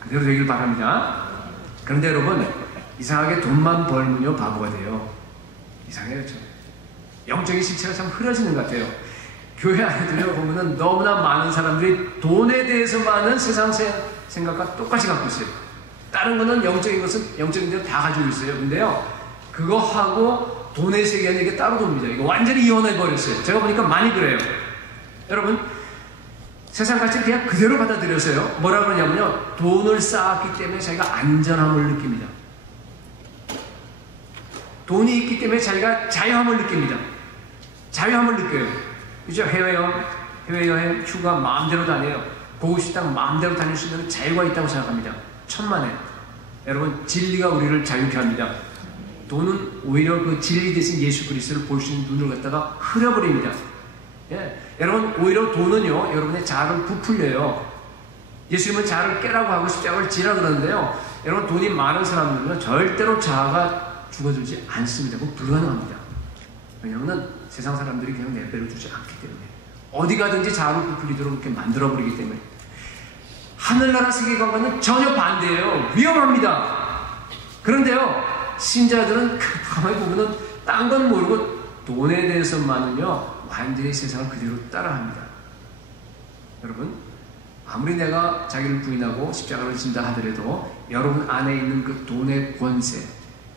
그대로 되길 바랍니다. 그런데 여러분, 이상하게 돈만 벌면요 바보가 돼요. 이상해요. 그렇죠? 영적인 실체가 참 흐려지는 것 같아요. 교회 안에도요 보면은 너무나 많은 사람들이 돈에 대해서만은 세상 생각과 똑같이 갖고 있어요. 다른 거는 영적인 것은 영적인 대로 다 가지고 있어요. 근데요, 그거하고 돈의 세계는 이게 따로 돕니다. 이거 완전히 이혼해 버렸어요. 제가 보니까 많이 그래요. 여러분, 세상 가치를 그냥 그대로 받아들여서요, 뭐라 그러냐면요, 돈을 쌓았기 때문에 자기가 안전함을 느낍니다. 돈이 있기 때문에 자기가 자유함을 느낍니다. 자유함을 느껴요. 그죠? 해외여행, 휴가 마음대로 다녀요. 고급 식당 마음대로 다닐 수 있는 자유가 있다고 생각합니다. 천만에. 여러분, 진리가 우리를 자유케 합니다. 돈은 오히려 그 진리 대신 예수 그리스도를 볼 수 있는 눈을 갖다가 흐려버립니다. 예. 여러분, 오히려 돈은요, 여러분의 자아를 부풀려요. 예수님은 자아를 깨라고 하고 십자가를 지라 그러는데요, 여러분, 돈이 많은 사람들은요, 절대로 자아가 죽어들지 않습니다. 그건 불가능합니다. 왜냐하면 세상 사람들이 그냥 내버려 두지 않기 때문에, 어디 가든지 자아를 부풀리도록 이렇게 만들어버리기 때문에. 하늘나라 세계관과는 전혀 반대예요. 위험합니다. 그런데요, 신자들은 가만히 보면은 딴 건 모르고 돈에 대해서만은요 완전히 세상을 그대로 따라합니다. 여러분, 아무리 내가 자기를 부인하고 십자가를 진다 하더라도 여러분 안에 있는 그 돈의 권세,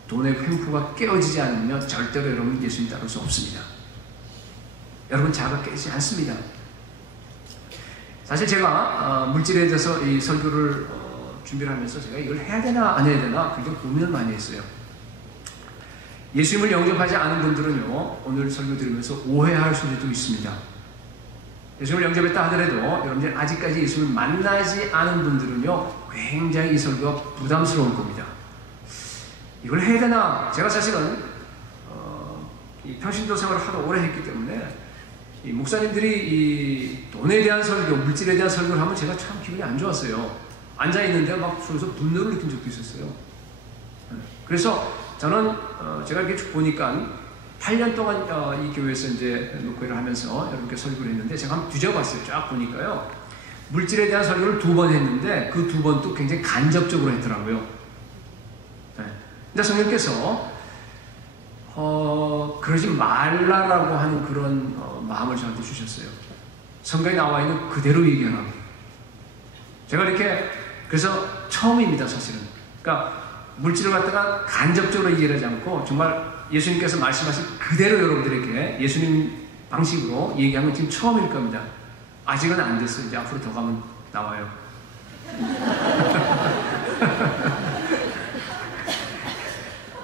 돈의 횡포가 깨어지지 않으면 절대로 여러분 예수님 따를 수 없습니다. 여러분, 자아가 깨지지 않습니다. 사실 제가 물질에 대해서 이 설교를 준비를 하면서 제가 이걸 해야 되나 안 해야 되나 굉장히 고민을 많이 했어요. 예수님을 영접하지 않은 분들은요, 오늘 설교 들으면서 오해할 수도 있습니다. 예수님을 영접했다 하더라도 여러분들 아직까지 예수님을 만나지 않은 분들은요, 굉장히 이 설교가 부담스러울 겁니다. 이걸 해야 되나? 제가 사실은 이 평신도 생활을 하도 오래 했기 때문에 이 목사님들이 이 돈에 대한 설교, 물질에 대한 설교를 하면 제가 참 기분이 안 좋았어요. 앉아있는데 막 속에서 분노를 느낀 적도 있었어요. 그래서 저는 제가 이렇게 쭉 보니까 8년 동안 이 교회에서 이제 목회를 하면서 여러분께 설교를 했는데, 제가 한번 뒤져봤어요. 쫙 보니까요, 물질에 대한 설교를 2번 했는데 그 2번도 굉장히 간접적으로 했더라고요. 네. 근데 성령께서 그러지 말라라고 하는 그런 마음을 저한테 주셨어요. 성경에 나와 있는 그대로 얘기하라고. 제가 이렇게, 그래서 처음입니다, 사실은. 그러니까 물질을 갖다가 간접적으로 이해를 하지 않고 정말 예수님께서 말씀하신 그대로 여러분들에게 예수님 방식으로 얘기한 건 지금 처음일 겁니다. 아직은 안 됐어요. 이제 앞으로 더 가면 나와요.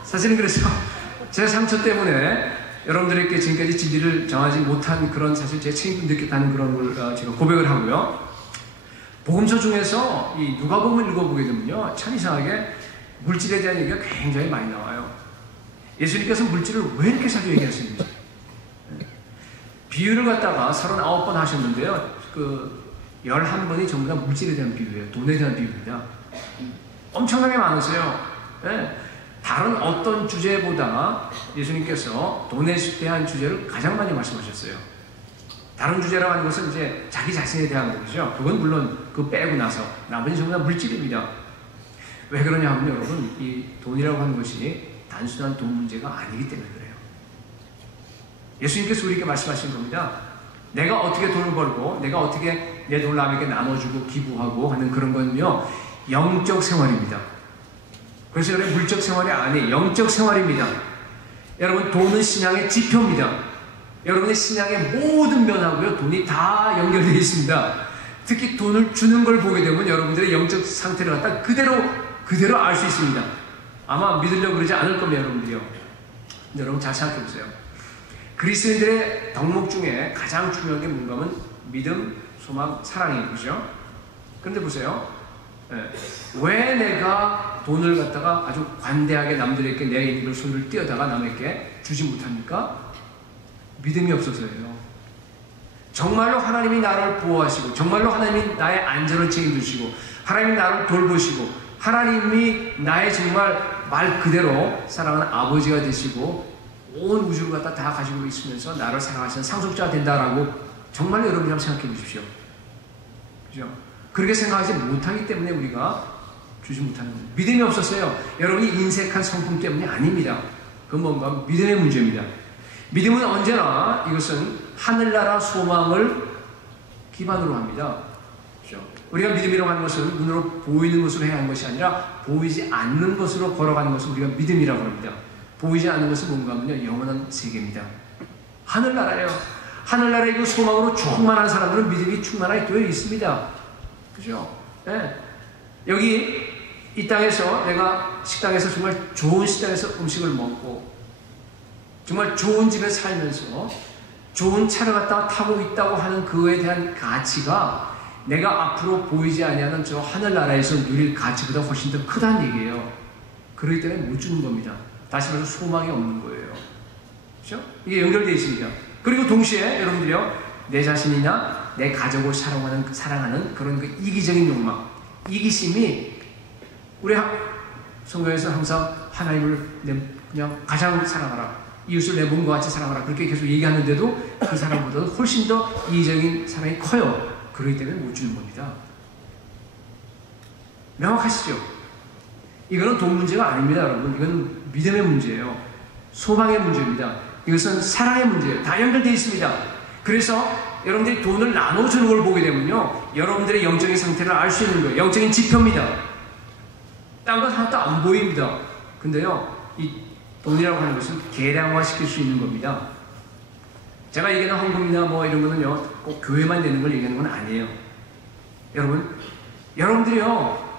사실은 그래서 제 상처 때문에 여러분들에게 지금까지 진리를 정하지 못한 그런, 사실 제 책임도 느꼈다는 그런 걸 제가 고백을 하고요. 복음서 중에서 이 누가복음을 읽어보게 되면요, 참 이상하게 물질에 대한 얘기가 굉장히 많이 나와요. 예수님께서 물질을 왜 이렇게 자주 얘기하시는지. 비유를 갖다가 39번 하셨는데요, 그 11번이 전부 다 물질에 대한 비유예요. 돈에 대한 비유입니다. 엄청나게 많으세요. 네. 다른 어떤 주제보다 예수님께서 돈에 대한 주제를 가장 많이 말씀하셨어요. 다른 주제라고 하는 것은 이제 자기 자신에 대한 거죠. 그건 물론 그 빼고 나서 나머지 전부 다 물질입니다. 왜 그러냐 하면 여러분, 이 돈이라고 하는 것이 단순한 돈 문제가 아니기 때문에 그래요. 예수님께서 우리에게 말씀하신 겁니다. 내가 어떻게 돈을 벌고 내가 어떻게 내 돈을 남에게 나눠주고 기부하고 하는 그런 건요, 영적 생활입니다. 그래서 여러분 물적 생활이 아니에요. 영적 생활입니다. 여러분 돈은 신앙의 지표입니다. 여러분의 신앙의 모든 면하고요 돈이 다 연결되어 있습니다. 특히 돈을 주는 걸 보게 되면 여러분들의 영적 상태를 갖다 그대로 알 수 있습니다. 아마 믿으려고 그러지 않을 겁니다. 여러분들이요. 여러분 잘 생각해 보세요. 그리스도인들의 덕목 중에 가장 중요한 게 뭔가 하면 믿음, 소망, 사랑이에요. 그죠? 그런데 보세요. 왜 내가 돈을 갖다가 아주 관대하게 남들에게 내 입을 손을 띄어다가 남에게 주지 못합니까? 믿음이 없어서예요. 정말로 하나님이 나를 보호하시고 정말로 하나님이 나의 안전을 책임지시고 하나님이 나를 돌보시고 하나님이 나의 정말 말 그대로 사랑하는 아버지가 되시고 온 우주를 갖다 다 가지고 있으면서 나를 사랑하시는 상속자가 된다라고 정말로 여러분이 한번 생각해 보십시오. 그죠? 그렇게 생각하지 못하기 때문에 우리가 주지 못하는 거예요. 믿음이 없었어요. 여러분이 인색한 성품 때문이 아닙니다. 그건 뭔가 믿음의 문제입니다. 믿음은 언제나 이것은 하늘나라 소망을 기반으로 합니다. 그렇죠? 우리가 믿음이라고 하는 것은 눈으로 보이는 것으로 해야 하는 것이 아니라 보이지 않는 것으로 걸어가는 것을 우리가 믿음이라고 합니다. 보이지 않는 것은 뭔가 하면요, 영원한 세계입니다. 하늘나라예요. 하늘나라의 그 소망으로 충만한 사람들은 믿음이 충만하게 되어 있습니다. 그죠? 네. 여기 이 땅에서 내가 식당에서 정말 좋은 식당에서 음식을 먹고 정말 좋은 집에 살면서 좋은 차를 갖다가 타고 있다고 하는 그에 대한 가치가 내가 앞으로 보이지 아니하는 저 하늘나라에서 누릴 가치보다 훨씬 더 크다는 얘기예요. 그렇기 때문에 못 주는 겁니다. 다시 말해서 소망이 없는 거예요. 그렇죠? 이게 연결되어 있습니다. 그리고 동시에 여러분들이요, 내 자신이나 내 가족을 사랑하는 그런 그 이기적인 욕망, 이기심이 우리 성경에서 항상 하나님을 그냥 가장 사랑하라, 이웃을 내 몸과 같이 사랑하라 그렇게 계속 얘기하는데도 그 사람보다 훨씬 더 이기적인 사랑이 커요. 그렇기 때문에 못 주는 겁니다. 명확하시죠? 이거는 돈 문제가 아닙니다, 여러분. 이건 믿음의 문제예요. 소망의 문제입니다. 이것은 사랑의 문제예요. 다 연결되어 있습니다. 그래서 여러분들이 돈을 나눠주는 걸 보게 되면요, 여러분들의 영적인 상태를 알 수 있는 거예요. 영적인 지표입니다. 딴 건 하나도 안 보입니다. 근데요, 이 돈이라고 하는 것은 계량화시킬 수 있는 겁니다. 제가 얘기하는 헌금이나 뭐 이런 거는요, 꼭 교회만 내는 걸 얘기하는 건 아니에요. 여러분들이요,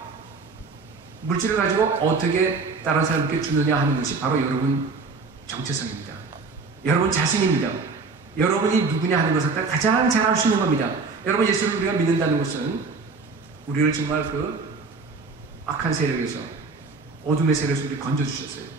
물질을 가지고 어떻게 다른 사람께 주느냐 하는 것이 바로 여러분 정체성입니다. 여러분 자신입니다. 여러분이 누구냐 하는 것을 가장 잘 알 수 있는 겁니다. 여러분, 예수를 우리가 믿는다는 것은 우리를 정말 그 악한 세력에서, 어둠의 세력에서 우리 건져주셨어요.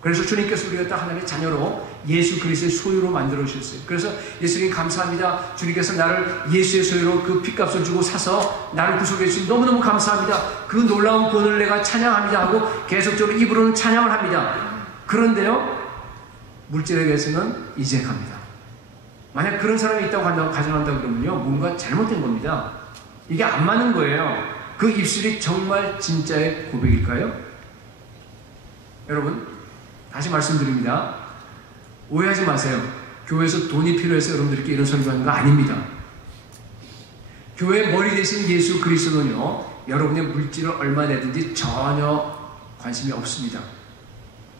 그래서 주님께서 우리가 딱 하나님의 자녀로 예수 그리스도의 소유로 만들어 주셨어요. 그래서 예수님 감사합니다. 주님께서 나를 예수의 소유로 그 핏값을 주고 사서 나를 구속해 주신 너무너무 감사합니다. 그 놀라운 구원을 내가 찬양합니다 하고 계속적으로 입으로는 찬양을 합니다. 그런데요, 물질에 대해서는 이직합니다. 만약 그런 사람이 있다고 가정한다 그러면요, 뭔가 잘못된 겁니다. 이게 안 맞는 거예요. 그 입술이 정말 진짜의 고백일까요? 여러분, 다시 말씀드립니다. 오해하지 마세요. 교회에서 돈이 필요해서 여러분들께 이런 설교하는 거 아닙니다. 교회의 머리 대신 예수 그리스도는요, 여러분의 물질을 얼마 내든지 전혀 관심이 없습니다.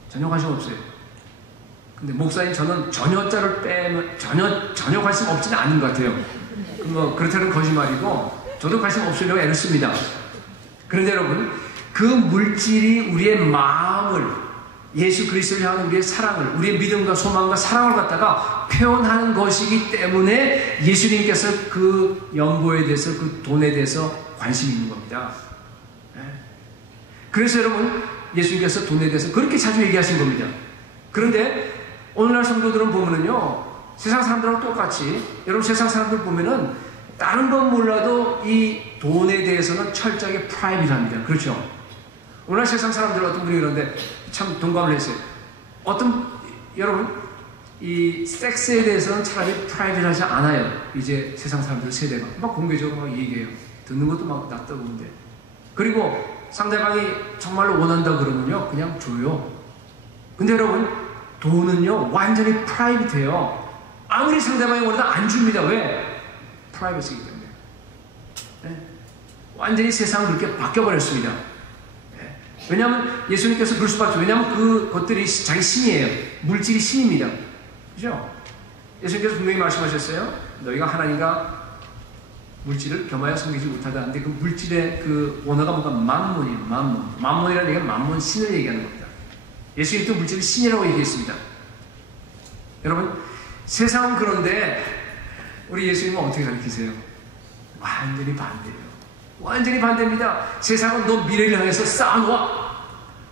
전혀 관심 없어요. 근데 목사님, 저는 전혀자를 빼면 전혀 관심 없지는 않은 것 같아요. 뭐 그렇다는 거짓말이고, 저도 관심 없으려고 애를 씁니다. 그런데 여러분, 그 물질이 우리의 마음을, 예수 그리스도를 향한 우리의 사랑을, 우리의 믿음과 소망과 사랑을 갖다가 표현하는 것이기 때문에 예수님께서 그 연보에 대해서, 그 돈에 대해서 관심이 있는 겁니다. 그래서 여러분, 예수님께서 돈에 대해서 그렇게 자주 얘기하신 겁니다. 그런데 오늘날 성도들은 보면은요, 세상 사람들하고 똑같이, 여러분 세상 사람들 보면은 다른 건 몰라도 이 돈에 대해서는 철저하게 프라이빗합니다. 그렇죠? 오늘날 세상 사람들 어떤 분이 그런데 참 동감을 했어요. 여러분, 이 섹스에 대해서는 차라리 프라이빗하지 않아요. 이제 세상 사람들 세대가 막 공개적으로 막 얘기해요. 듣는 것도 막 낯뜨거운데. 그리고 상대방이 정말로 원한다 그러면요, 그냥 줘요. 근데 여러분, 돈은요 완전히 프라이빗해요. 아무리 상대방이 원해도 안 줍니다. 왜? 프라이버시이기 때문에. 네? 완전히 세상은 그렇게 바뀌어버렸습니다. 네? 왜냐하면 예수님께서 그럴 수밖에. 왜냐하면 그것들이 자기 신이에요. 물질이 신입니다. 그죠? 예수님께서 분명히 말씀하셨어요. 너희가 하나님과 물질을 겸하여 섬기지 못하다는데, 그 물질의 그 원어가 뭔가 만몬이에요. 만몬. 만몬이라는 얘기는 만몬 신을 얘기하는 겁니다. 예수님도 물질을 신이라고 얘기했습니다. 여러분, 세상은 그런데 우리 예수님은 어떻게 가르치세요? 완전히 반대예요. 완전히 반대입니다. 세상은 너 미래를 향해서 쌓아놓아.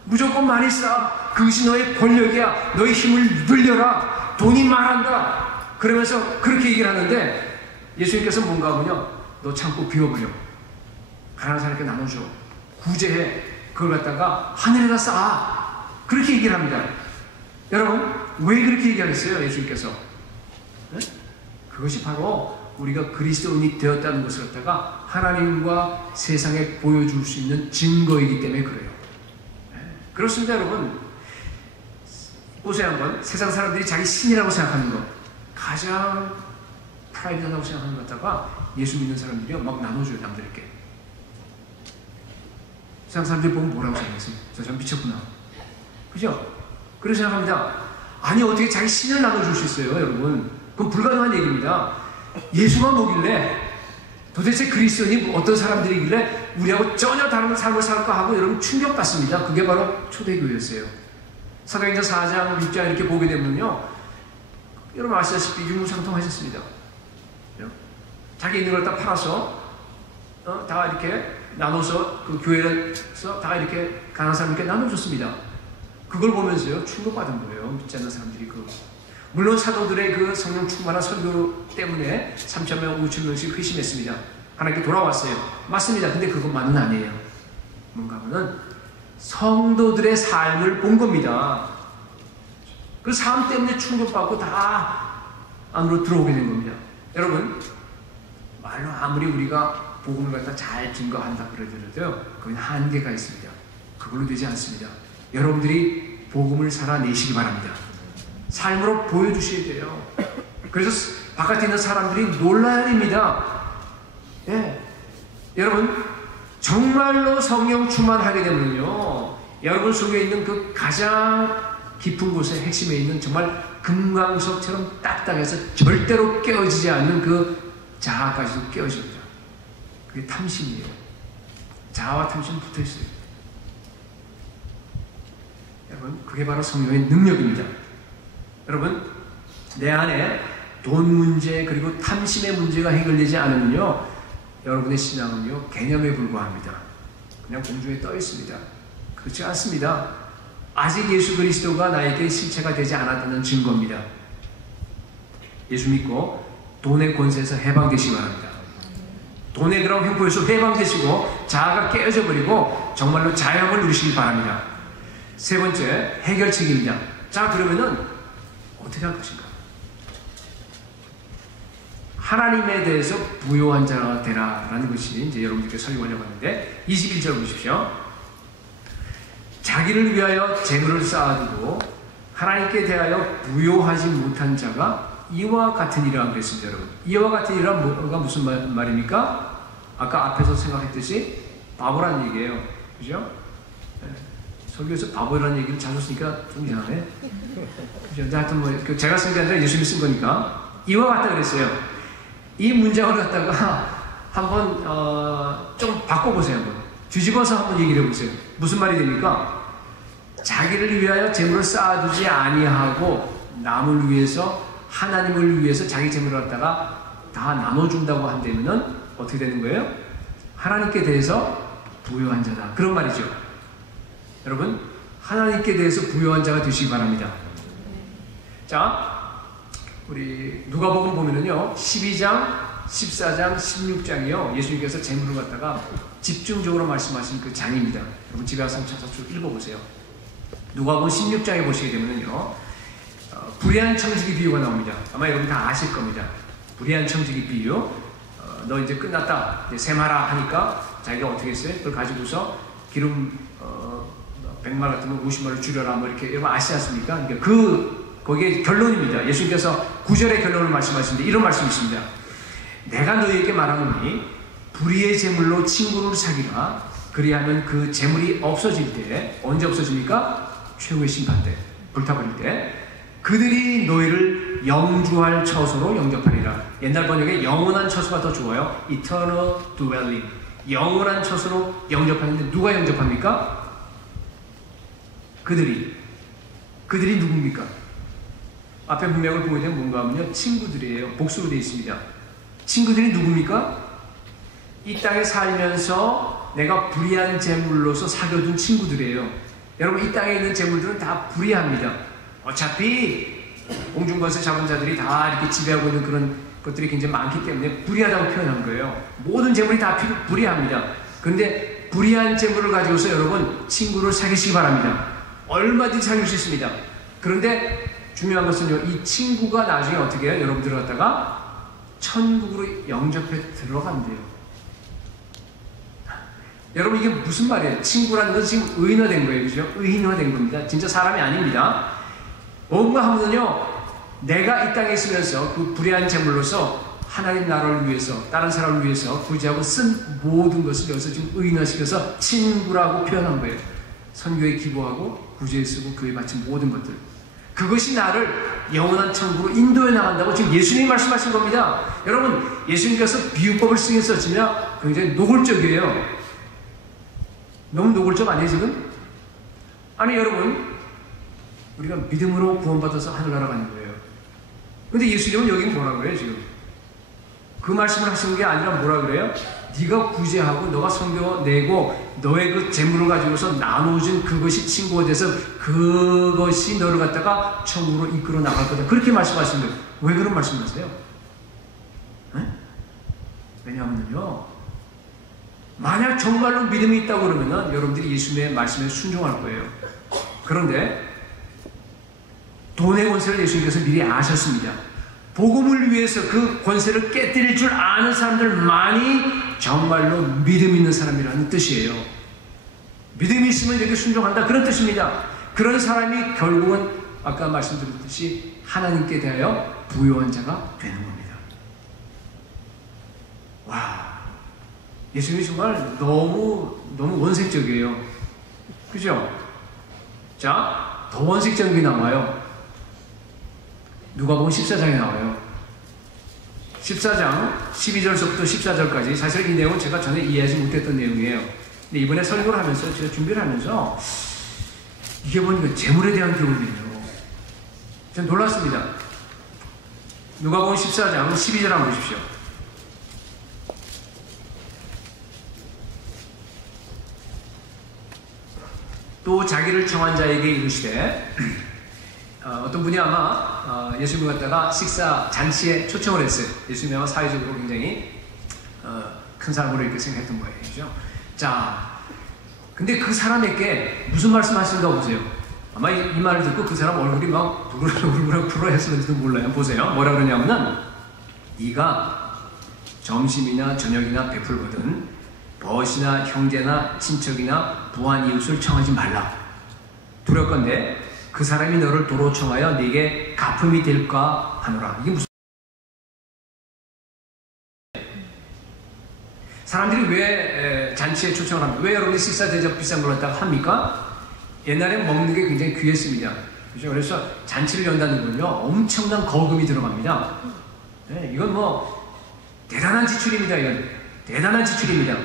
무조건 많이 쌓아. 그것이 너의 권력이야. 너의 힘을 늘려라. 돈이 말한다. 그러면서 그렇게 얘기를 하는데, 예수님께서 뭔가 하면요, 너 창고 비워버려. 가난한 사람에게 나눠줘. 구제해. 그걸 갖다가 하늘에다 쌓아. 그렇게 얘기를 합니다. 여러분, 왜 그렇게 얘기하겠어요? 예수님께서. 네? 그것이 바로 우리가 그리스도인이 되었다는 것을 갖다가 하나님과 세상에 보여줄 수 있는 증거이기 때문에 그래요. 네? 그렇습니다, 여러분. 보세요, 한번. 세상 사람들이 자기 신이라고 생각하는 것, 가장 프라이빗하다고 생각하는 것 갖다가 예수 믿는 사람들이요 막 나눠줘요, 남들에게. 세상 사람들이 보면 뭐라고 생각했어요? 저 사람 미쳤구나. 그죠? 그렇게 생각합니다. 아니, 어떻게 자기 신을 나눠줄 수 있어요, 여러분? 그건 불가능한 얘기입니다. 예수가 뭐길래, 도대체 그리스도인이 어떤 사람들이길래 우리하고 전혀 다른 삶을 살까 하고 여러분 충격받습니다. 그게 바로 초대교회였어요. 사도행전 4장, 6장 이렇게 보게 되면요, 여러분 아시다시피 유무상통하셨습니다. 자기 있는 걸 다 팔아서 다 이렇게 나눠서 그 교회에서 다 이렇게 가난한 사람들께 나눠줬습니다. 그걸 보면서요 충격받은 거예요. 믿지 않는 사람들이. 물론 사도들의 그 성령 충만한 설교 때문에 3,000명, 5,000명씩 회심했습니다. 하나님께 돌아왔어요. 맞습니다. 근데 그것만은 아니에요. 뭔가 하면은 성도들의 삶을 본 겁니다. 그 삶 때문에 충격받고 다 안으로 들어오게 된 겁니다. 여러분, 말로 아무리 우리가 복음을 갖다 잘 증거한다 그러더라도요, 그건 한계가 있습니다. 그걸로 되지 않습니다. 여러분들이 복음을 살아내시기 바랍니다. 삶으로 보여주셔야 돼요. 그래서 바깥에 있는 사람들이 놀라야 됩니다. 예. 여러분, 정말로 성령 충만하게 되면요, 여러분 속에 있는 그 가장 깊은 곳에 핵심에 있는 정말 금강석처럼 딱딱해서 절대로 깨어지지 않는 그 자아까지도 깨어집니다. 그게 탐심이에요. 자아와 탐심은 붙어있어요. 여러분, 그게 바로 성령의 능력입니다. 여러분, 내 안에 돈 문제 그리고 탐심의 문제가 해결되지 않으면요, 여러분의 신앙은요 개념에 불과합니다. 그냥 공중에 떠 있습니다. 그렇지 않습니다. 아직 예수 그리스도가 나에게 실체가 되지 않았다는 증거입니다. 예수 믿고 돈의 권세에서 해방되시기 바랍니다. 돈의 그런 횡포에서 해방되시고 자아가 깨어져 버리고 정말로 자유함을 누리시기 바랍니다. 세 번째, 해결책입니다. 자, 그러면은 어떻게 할 것인가? 하나님에 대해서 부요한 자가 되라라는 것이 이제 여러분들께 설명하려고 하는데, 21절 보십시오. 자기를 위하여 재물을 쌓아두고 하나님께 대하여 부요하지 못한 자가 이와 같은 이라 그랬습니다, 여러분. 이와 같은 이라 뭐가 무슨 말입니까? 아까 앞에서 생각했듯이 바보라는 얘기예요. 그죠? 네. 설교에서 바보라는 얘기를 자주 쓰니까 좀 이상하네. 그죠? 근데 하여튼 뭐 제가 쓴 게 아니라 예수님이 쓴 거니까 이와 같다 그랬어요. 이 문장을 갖다가 한번 좀 바꿔보세요. 한번 뒤집어서 한번 얘기를 해보세요. 무슨 말이 됩니까? 자기를 위하여 재물을 쌓아두지 아니하고 남을 위해서, 하나님을 위해서 자기 재물을 갖다가 다 나눠준다고 한다면은 어떻게 되는 거예요? 하나님께 대해서 부요한 자다, 그런 말이죠. 여러분, 하나님께 대해서 부요한 자가 되시기 바랍니다. 자, 우리 누가복음 보면은요 12장, 14장, 16장이요 예수님께서 재물을 갖다가 집중적으로 말씀하신 그 장입니다. 여러분 집에 와서 찾아서 쭉 읽어보세요. 누가복음 16장에 보시게 되면은요 불의한 청지기 비유가 나옵니다. 아마 여러분 다 아실 겁니다. 불의한 청지기 비유. 너 이제 끝났다, 이제 세마라 하니까 자기가 어떻게 했어요? 그걸 가지고서 기름 100말 같으면 50말을 줄여라 뭐 이렇게 여러분 아시지 않습니까? 그러니까 거기에 결론입니다. 예수님께서 9절의 결론을 말씀하시는데 이런 말씀이 있습니다. 내가 너희에게 말하노니 불의의 재물로 친구를 사귀라. 그리하면 그 재물이 없어질 때, 언제 없어집니까? 최후의 심판 때, 불타버릴 때 그들이 너희를 영주할 처소로 영접하리라. 옛날 번역에 영원한 처소가 더 좋아요. Eternal dwelling. 영원한 처소로 영접하는데 누가 영접합니까? 그들이 누굽니까? 앞에 문맥을 보게 되면 뭔가 하면요, 친구들이에요. 복수로 되어 있습니다. 친구들이 누굽니까? 이 땅에 살면서 내가 불의한 재물로서 사귀어둔 친구들이에요. 여러분, 이 땅에 있는 재물들은 다 불의합니다. 어차피 공중권세 잡은 자들이 다 이렇게 지배하고 있는 그런 것들이 굉장히 많기 때문에 불의하다고 표현한 거예요. 모든 재물이 다 불의합니다. 그런데 불의한 재물을 가지고서 여러분 친구를 사귀시기 바랍니다. 얼마든지 사귈 수 있습니다. 그런데 중요한 것은요, 이 친구가 나중에 어떻게 해요? 여러분들 갖다가 천국으로 영접해 들어간대요. 여러분, 이게 무슨 말이에요? 친구라는 건 지금 의인화된 거예요. 그죠? 의인화된 겁니다. 진짜 사람이 아닙니다. 뭔가 하면요, 내가 이 땅에 있으면서 그 불의한 재물로서 하나님 나라를 위해서, 다른 사람을 위해서 구제하고 쓴 모든 것을 여기서 지금 의인화시켜서 친구라고 표현한 거예요. 선교에 기부하고 구제에 쓰고 교회에 바친 모든 것들. 그것이 나를 영원한 천국으로 인도해 나간다고 지금 예수님이 말씀하신 겁니다. 여러분, 예수님께서 비유법을 쓰겠었지만 굉장히 노골적이에요. 너무 노골적 아니에요 지금? 아니 여러분, 우리가 믿음으로 구원받아서 하늘나라 가는 거예요. 근데 예수님은 여기 뭐라 그래요 지금? 그 말씀을 하시는 게 아니라 뭐라 그래요? 네가 구제하고 너가 선교 내고 너의 그 재물을 가지고서 나눠준 그것이 친구가 돼서 그것이 너를 갖다가 천국으로 이끌어 나갈 거다. 그렇게 말씀하시는 거예요. 왜 그런 말씀을 하세요? 네? 왜냐하면요, 만약 정말로 믿음이 있다고 그러면은 여러분들이 예수님의 말씀에 순종할 거예요. 그런데 돈의 권세를 예수님께서 미리 아셨습니다. 복음을 위해서 그 권세를 깨뜨릴 줄 아는 사람들만이 정말로 믿음 있는 사람이라는 뜻이에요. 믿음이 있으면 이렇게 순종한다, 그런 뜻입니다. 그런 사람이 결국은 아까 말씀드렸듯이 하나님께 대하여 부요한 자가 되는 겁니다. 와, 예수님이 정말 너무 원색적이에요. 그죠? 자, 더 원색적인 게 나와요. 누가복음 14장에 나와요. 14장 12절서부터 14절까지. 사실 이 내용은 제가 전에 이해하지 못했던 내용이에요. 근데 이번에 설교를 하면서 제가 준비를 하면서 이게 보니까 재물에 대한 교훈이에요. 전 놀랐습니다. 누가복음 14장 12절 한번 보십시오. 또 자기를 청한 자에게 이르시되, 어떤 분이 아마 예수님을 갖다가 식사 잔치에 초청을 했어요. 예수님이 아마 사회적으로 굉장히 큰 사람으로 이렇게 생각했던 거예요. 그죠? 자, 근데 그 사람에게 무슨 말씀 하시는가 보세요. 아마 이 말을 듣고 그 사람 얼굴이 막 부글부글 불어했을지도 몰라요. 보세요. 뭐라 그러냐면은, 네가 점심이나 저녁이나 베풀거든 벗이나 형제나 친척이나 부한 이웃을 청하지 말라. 두렵건대 그 사람이 너를 도로 청하여 네게 갚음이 될까 하노라. 이게 무슨, 사람들이 왜 잔치에 초청을 합니까? 왜 여러분이 식사 대접 비싼 걸 갖다가 합니까? 옛날에 먹는 게 굉장히 귀했습니다. 그렇죠? 그래서 잔치를 연다는 건요, 엄청난 거금이 들어갑니다. 네, 이건 뭐 대단한 지출입니다. 이건 대단한 지출입니다.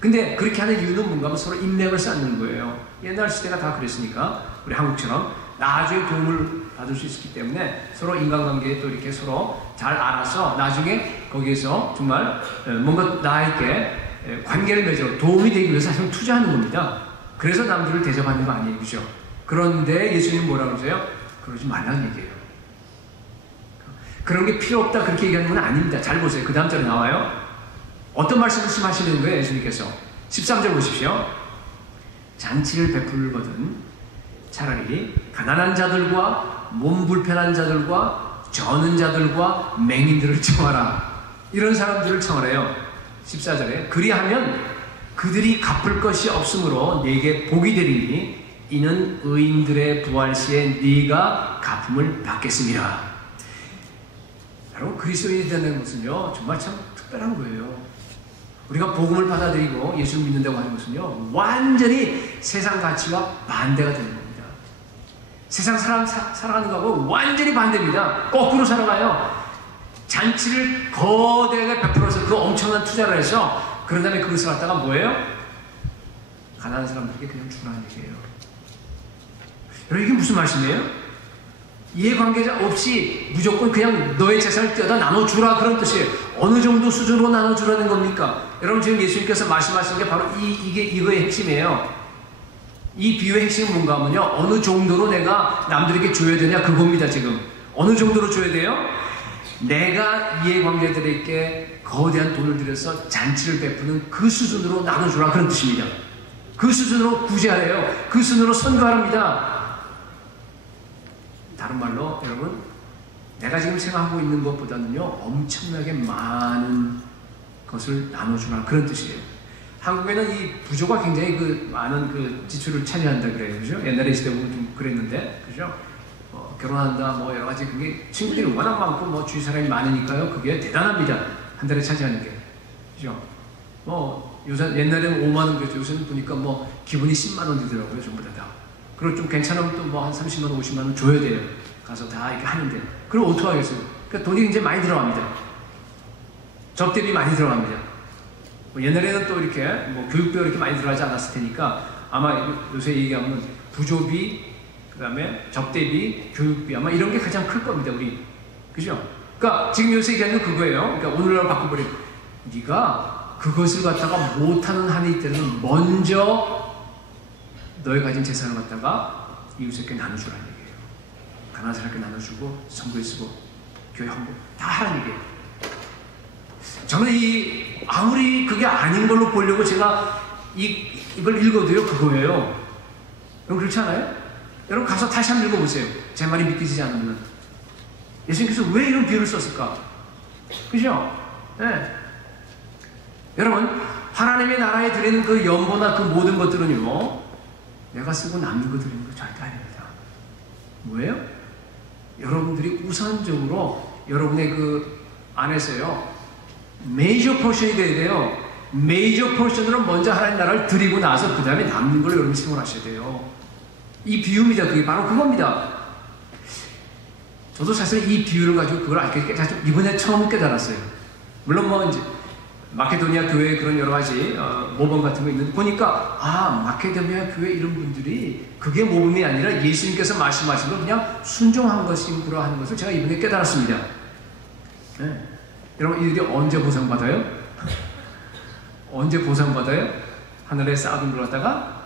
근데 그렇게 하는 이유는 뭔가 하면 서로 인맥을 쌓는 거예요. 옛날 시대가 다 그랬으니까, 우리 한국처럼 나중에 도움을 받을 수 있었기 때문에 서로 인간관계에 또 이렇게 서로 잘 알아서 나중에 거기에서 정말 뭔가 나에게 관계를 맺어 도움이 되기 위해서 사실 투자하는 겁니다. 그래서 남들을 대접하는 거 아니에요. 그죠? 그런데 예수님 뭐라 그러세요? 그러지 말라는 얘기예요. 그런 게 필요 없다 그렇게 얘기하는 건 아닙니다. 잘 보세요. 그 다음 절에 나와요. 어떤 말씀을 하시는 거예요? 예수님께서 13절 보십시오. 잔치를 베풀거든 차라리 가난한 자들과 몸 불편한 자들과 저는 자들과 맹인들을 청하라. 이런 사람들을 청하래요. 14절에 그리하면 그들이 갚을 것이 없으므로 네게 복이 되리니 이는 의인들의 부활 시에 네가 갚음을 받겠습니다. 여러분, 그리스도인이 되는 것은요 정말 참 특별한 거예요. 우리가 복음을 받아들이고 예수를 믿는다고 하는 것은요 완전히 세상 가치와 반대가 되는 겁니다. 세상 사람 살아가는 거하고 완전히 반대입니다. 거꾸로 살아가요. 잔치를 거대하게 베풀어서 그 엄청난 투자를 해서 그런 다음에 그것을 갖다가 뭐예요? 가난한 사람들에게 그냥 주라는 얘기예요. 여러분, 이게 무슨 말씀이에요? 이해관계자 없이 무조건 그냥 너의 재산을 떼어다 나눠주라, 그런 뜻이에요. 어느 정도 수준으로 나눠주라는 겁니까? 여러분, 지금 예수님께서 말씀하신 게 바로 이거의 핵심이에요. 이 비유의 핵심은 뭔가 하면요, 어느 정도로 내가 남들에게 줘야 되냐, 그겁니다. 지금 어느 정도로 줘야 돼요? 내가 이해관계자들에게 거대한 돈을 들여서 잔치를 베푸는 그 수준으로 나눠주라, 그런 뜻입니다. 그 수준으로 구제하래요. 그 수준으로 선거하랍니다. 다른 말로 여러분, 내가 지금 생각하고 있는 것보다는요 엄청나게 많은 것을 나눠주라, 그런 뜻이에요. 한국에는 이 부조가 굉장히 그 많은 그 지출을 차지한다 그래요, 그죠? 옛날에 시대 보면 좀 그랬는데, 그죠? 결혼한다, 뭐 여러 가지 그게 친구들이 워낙 많고 뭐 주위 사람이 많으니까요, 그게 대단합니다. 한 달에 차지하는 게, 그죠? 뭐 요새 옛날에는 5만 원 그랬죠. 요새는 보니까 뭐 기분이 10만 원 되더라고요, 전부 다. 그리고 좀 괜찮으면 또 뭐 한 30만 원, 50만 원 줘야 돼요. 가서 다 이렇게 하는데. 그럼 어떻게 하겠어요? 그러니까 돈이 이제 많이 들어갑니다. 접대비 많이 들어갑니다. 뭐 옛날에는 또 이렇게 뭐 교육비 이렇게 많이 들어가지 않았을 테니까 아마 요새 얘기하면 부조비, 그 다음에 접대비, 교육비, 아마 이런 게 가장 클 겁니다, 우리. 그죠? 그러니까 지금 요새 얘기하는 건 그거예요. 그러니까 오늘날 바꿔버리면, 네가 그것을 갖다가 못하는 한이 때는 먼저 너의 가진 재산을 갖다가 이웃에게 나눠주라는 얘기예요. 가난한 사람에게 나눠주고, 선거에 쓰고, 교회 헌금 다 하라는 얘기예요. 저는 아무리 그게 아닌 걸로 보려고 제가 이걸 읽어도요, 그거예요. 여러분, 그렇지 않아요? 여러분, 가서 다시 한번 읽어보세요. 제 말이 믿기지 않으면. 예수님께서 왜 이런 비유를 썼을까? 그죠? 네. 여러분, 하나님의 나라에 드리는 그 연보나 그 모든 것들은요, 내가 쓰고 남는 거 드리는 거 절대 아닙니다. 뭐예요? 여러분들이 우선적으로 여러분의 그 안에서요, 메이저 포션이 돼야 돼요. 메이저 포션으로 먼저 하나님 나라를 드리고 나서 그 다음에 남는 걸로 여러분이 생활하셔야 돼요. 이 비유입니다. 그게 바로 그겁니다. 저도 사실 이 비유를 가지고 그걸 알게 이번에 처음 깨달았어요. 물론 뭐 이제 마케도니아 교회에 그런 여러 가지 모범 같은 거 있는데 보니까, 마케도니아 교회 이런 분들이 그게 모범이 아니라 예수님께서 말씀하신 걸 그냥 순종한 것이구나 하는 것을 제가 이번에 깨달았습니다. 네. 여러분, 이들이 언제 보상받아요? 언제 보상받아요? 하늘에 쌓아둔 걸 갖다가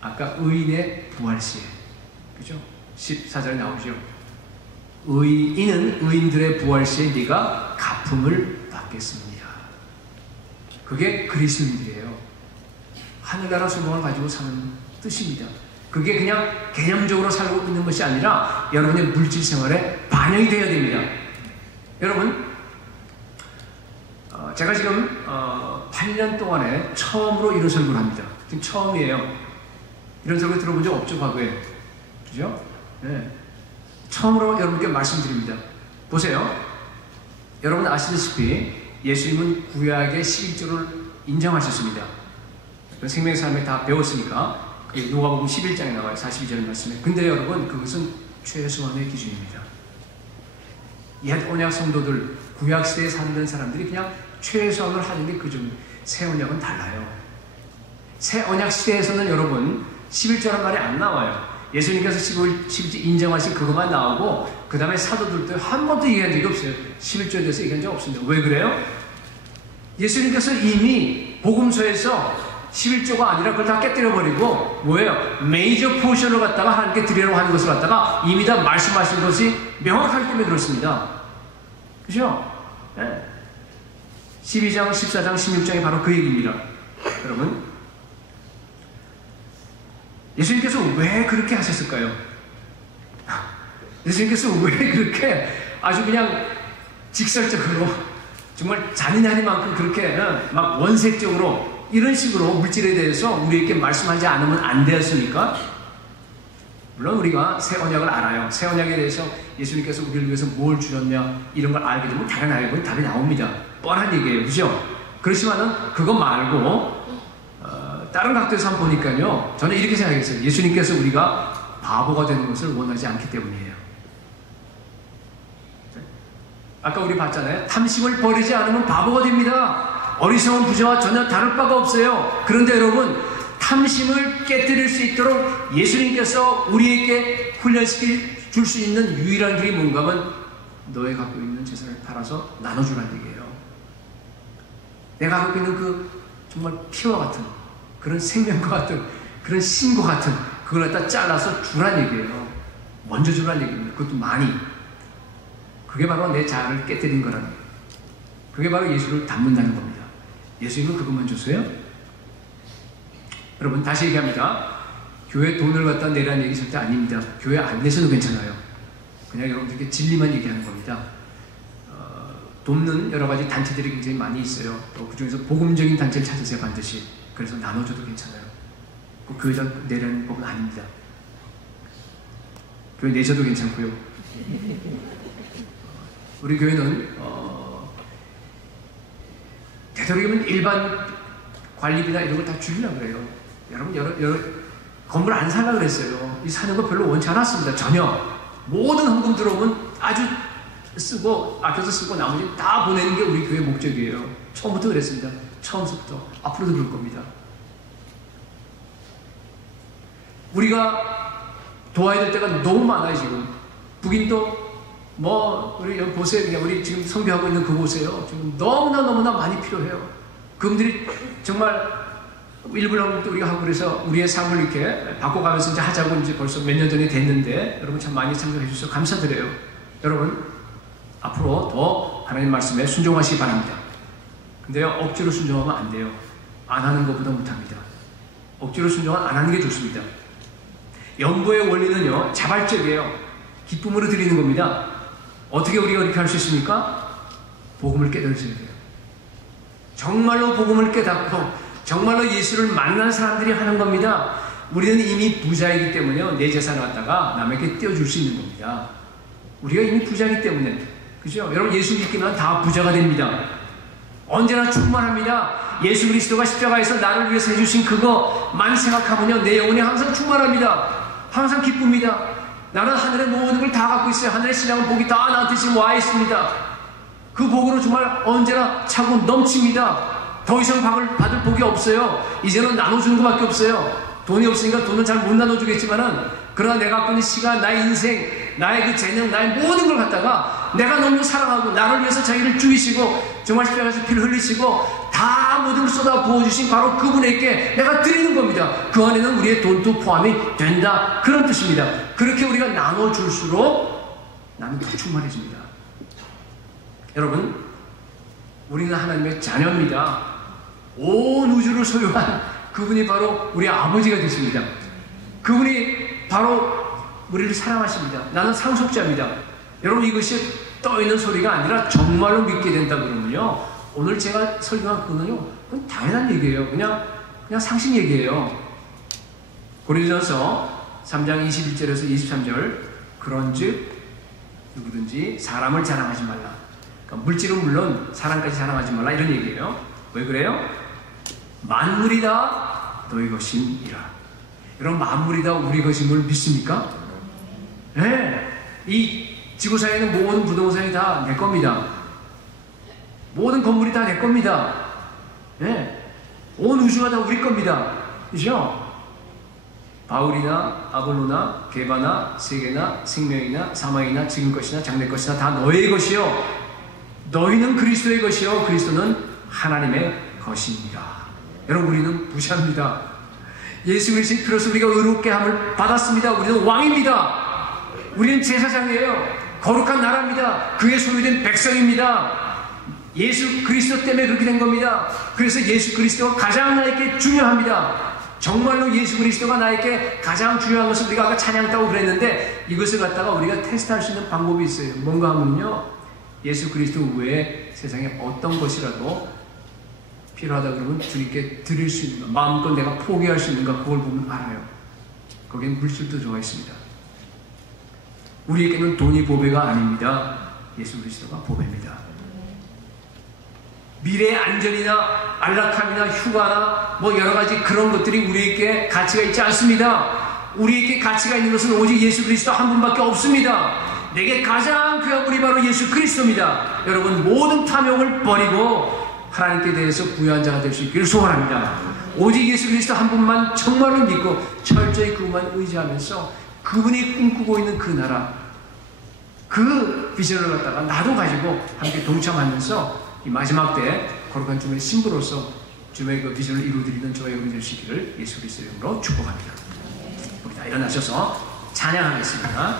아까 의인의 부활 시에, 그죠? 14절에 나오죠. 이는 의인들의 부활 시에 네가 갚음을 받겠습니다. 그게 그리스도인들이에요. 하늘나라 소망을 가지고 사는 뜻입니다. 그게 그냥 개념적으로 살고 있는 것이 아니라 여러분의 물질 생활에 반영이 되어야 됩니다. 여러분, 제가 지금 8년 동안에 처음으로 이런 설교를 합니다. 지금 처음이에요. 이런 설교 들어본 적 없죠, 과거에. 그죠? 네. 처음으로 여러분께 말씀드립니다. 보세요. 여러분 아시다시피 예수님은 구약의 11조를 인정하셨습니다. 생명의 삶에 다 배웠으니까 누가복음 11장에 나와요. 42절 말씀에. 근데 여러분, 그것은 최소한의 기준입니다. 옛 언약 성도들, 구약 시대에 살던 사람들이 그냥 최소한을 하는 게 그중. 새 언약은 달라요. 새 언약 시대에서는 여러분 11조란 말이 안 나와요. 예수님께서 11조 인정하신 그것만 나오고 그 다음에 사도들도 한 번도 얘기한 적이 없어요. 11조에 대해서 얘기한 적 없습니다. 왜 그래요? 예수님께서 이미 복음서에서 11조가 아니라 그걸 다 깨뜨려버리고 뭐예요? 메이저 포션을 갖다가 하나님께 드리려고 하는 것을 갖다가 이미 다 말씀하신 것이 명확하기 때문에 그렇습니다. 그죠? 네. 12장, 14장, 16장이 바로 그 얘기입니다. 여러분, 예수님께서 왜 그렇게 하셨을까요? 예수님께서 왜 그렇게 아주 그냥 직설적으로 정말 잔인하니만큼 그렇게 막 원색적으로 이런 식으로 물질에 대해서 우리에게 말씀하지 않으면 안 되었습니까? 물론 우리가 새 언약을 알아요. 새 언약에 대해서 예수님께서 우리를 위해서 뭘 주셨냐 이런 걸 알게 되면 당연하게 답이 나옵니다. 뻔한 얘기예요. 그죠? 그렇지만은 그거 말고 다른 각도에서 한번 보니까요. 저는 이렇게 생각했어요. 예수님께서 우리가 바보가 되는 것을 원하지 않기 때문이에요. 아까 우리 봤잖아요. 탐심을 버리지 않으면 바보가 됩니다. 어리석은 부자와 전혀 다를 바가 없어요. 그런데 여러분, 탐심을 깨뜨릴 수 있도록 예수님께서 우리에게 훈련시킬 줄 수 있는 유일한 길이 뭔가 하면 너의 갖고 있는 재산을 팔아서 나눠주라는 얘기예요. 내가 갖고 있는 그 정말 피와 같은 그런 생명과 같은 그런 신과 같은 그걸 갖다 잘라서 주란 얘기예요. 먼저 주란 얘기입니다. 그것도 많이. 그게 바로 내 자아를 깨뜨린 거라는 거예요. 그게 바로 예수를 닮는다는 겁니다. 예수님은 그것만 줬어요? 여러분 다시 얘기합니다. 교회 돈을 갖다 내라는 얘기 절대 아닙니다. 교회 안 내셔도 괜찮아요. 그냥 여러분들께 진리만 얘기하는 겁니다. 돕는 여러 가지 단체들이 굉장히 많이 있어요. 또 그중에서 복음적인 단체를 찾으세요. 반드시. 그래서 나눠줘도 괜찮아요. 그 교회에다 내라는 법은 아닙니다. 교회 내셔도 괜찮고요. 우리 교회는 되도록이면 일반 관리비나 이런 걸 다 줄이려고 그래요. 여러분 여러 건물 안 살려고 그랬어요. 이 사는 거 별로 원치 않았습니다. 전혀. 모든 헌금 들어오면 아주 쓰고 아껴서 쓰고 나머지 다 보내는 게 우리 교회 목적이에요. 처음부터 그랬습니다. 처음부터 앞으로도 그럴 겁니다. 우리가 도와야 될 때가 너무 많아요. 지금 북인도 우리 여기 보세요. 그냥 우리 지금 선교하고 있는 그곳에요. 지금 너무나 많이 필요해요. 그분들이 정말 일부러 우리가 하고 그래서 우리의 삶을 이렇게 바꿔가면서 이제 하자고 이제 벌써 몇 년 전에 됐는데 여러분 참 많이 참여해 주셔서 감사드려요. 여러분 앞으로 더 하나님 말씀에 순종하시기 바랍니다. 근데요 억지로 순종하면 안 돼요. 안 하는 것보다 못합니다. 억지로 순종은 안 하는 게 좋습니다. 연보의 원리는요 자발적이에요. 기쁨으로 드리는 겁니다. 어떻게 우리가 이렇게 할 수 있습니까? 복음을 깨달으셔야 돼요. 정말로 복음을 깨닫고 정말로 예수를 만난 사람들이 하는 겁니다. 우리는 이미 부자이기 때문에요. 내 재산을 갖다가 남에게 떼어줄 수 있는 겁니다. 우리가 이미 부자이기 때문에. 그죠? 여러분 예수 믿기만 다 부자가 됩니다. 언제나 충만합니다. 예수 그리스도가 십자가에서 나를 위해서 해주신 그거만 생각하면요. 내 영혼이 항상 충만합니다. 항상 기쁩니다. 나는 하늘의 모든 걸 다 갖고 있어요. 하늘의 신앙은 복이 다 나한테 지금 와 있습니다. 그 복으로 정말 언제나 차고 넘칩니다. 더 이상 받을 복이 없어요. 이제는 나눠주는 것밖에 없어요. 돈이 없으니까 돈은 잘 못 나눠주겠지만은 그러나 내가 갖고 있는 시간, 나의 인생, 나의 그 재능, 나의 모든 걸 갖다가 내가 너무 사랑하고 나를 위해서 자기를 죽이시고 정말 십자가에서 피를 흘리시고 다 모든 걸 쏟아 부어주신 바로 그분에게 내가 드리는 겁니다. 그 안에는 우리의 돈도 포함이 된다. 그런 뜻입니다. 그렇게 우리가 나눠줄수록 나는 더 충만해집니다. 여러분 우리는 하나님의 자녀입니다. 온 우주를 소유한 그분이 바로 우리 아버지가 되십니다. 그분이 바로 우리를 사랑하십니다. 나는 상속자입니다. 여러분 이것이 떠있는 소리가 아니라 정말로 믿게 된다 그러면요. 오늘 제가 설교한 그거는요. 그건 당연한 얘기예요. 그냥 상식 얘기예요. 고린도전서 3장 21절에서 23절 그런즉 누구든지 사람을 자랑하지 말라. 그러니까 물질은 물론 사람까지 자랑하지 말라 이런 얘기예요. 왜 그래요? 만물이 다 너희 것임이라. 여러분 만물이 다 우리 것임을 믿습니까? 네. 이 지구상에는 모든 부동산이 다 내 겁니다. 모든 건물이 다 내 겁니다. 네. 온 우주가 다 우리 겁니다. 그죠? 바울이나 아볼로나 게바나 세계나 생명이나 사망이나 지금 것이나 장래 것이나 다 너의 것이요. 너희는 그리스도의 것이요. 그리스도는 하나님의 것입니다. 여러분 우리는 부자입니다. 예수 그리스도의 피로서 우리가 의롭게 함을 받았습니다. 우리는 왕입니다. 우리는 제사장이에요. 거룩한 나라입니다. 그의 소유된 백성입니다. 예수 그리스도 때문에 그렇게 된 겁니다. 그래서 예수 그리스도가 가장 나에게 중요합니다. 정말로 예수 그리스도가 나에게 가장 중요한 것을 우리가 아까 찬양했다고 그랬는데 이것을 갖다가 우리가 테스트할 수 있는 방법이 있어요. 뭔가 하면요. 예수 그리스도 외에 세상에 어떤 것이라도 필요하다 그러면 주님께 드릴 수 있는가, 마음껏 내가 포기할 수 있는가 그걸 보면 알아요. 거기엔 물질도 들어가 있습니다. 우리에게는 돈이 보배가 아닙니다. 예수 그리스도가 보배입니다. 미래의 안전이나 안락함이나 휴가나 뭐 여러 가지 그런 것들이 우리에게 가치가 있지 않습니다. 우리에게 가치가 있는 것은 오직 예수 그리스도 한 분밖에 없습니다. 내게 가장 귀한 분이 바로 예수 그리스도입니다. 여러분, 모든 탐욕을 버리고 하나님께 대해서 부유한 자가 될 수 있기를 소원합니다. 오직 예수 그리스도 한 분만 정말로 믿고 철저히 그분만 의지하면서 그분이 꿈꾸고 있는 그 나라, 그 비전을 갖다가 나도 가지고 함께 동참하면서 이 마지막 때 거룩한 주님의 신부로서 주님의 그 비전을 이루어드리는 저와 여러분이 될 수 있기를 예수 그리스도의 이름으로 축복합니다. 우리 다 일어나셔서 찬양하겠습니다.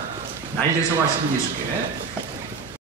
날 대속하시는 예수께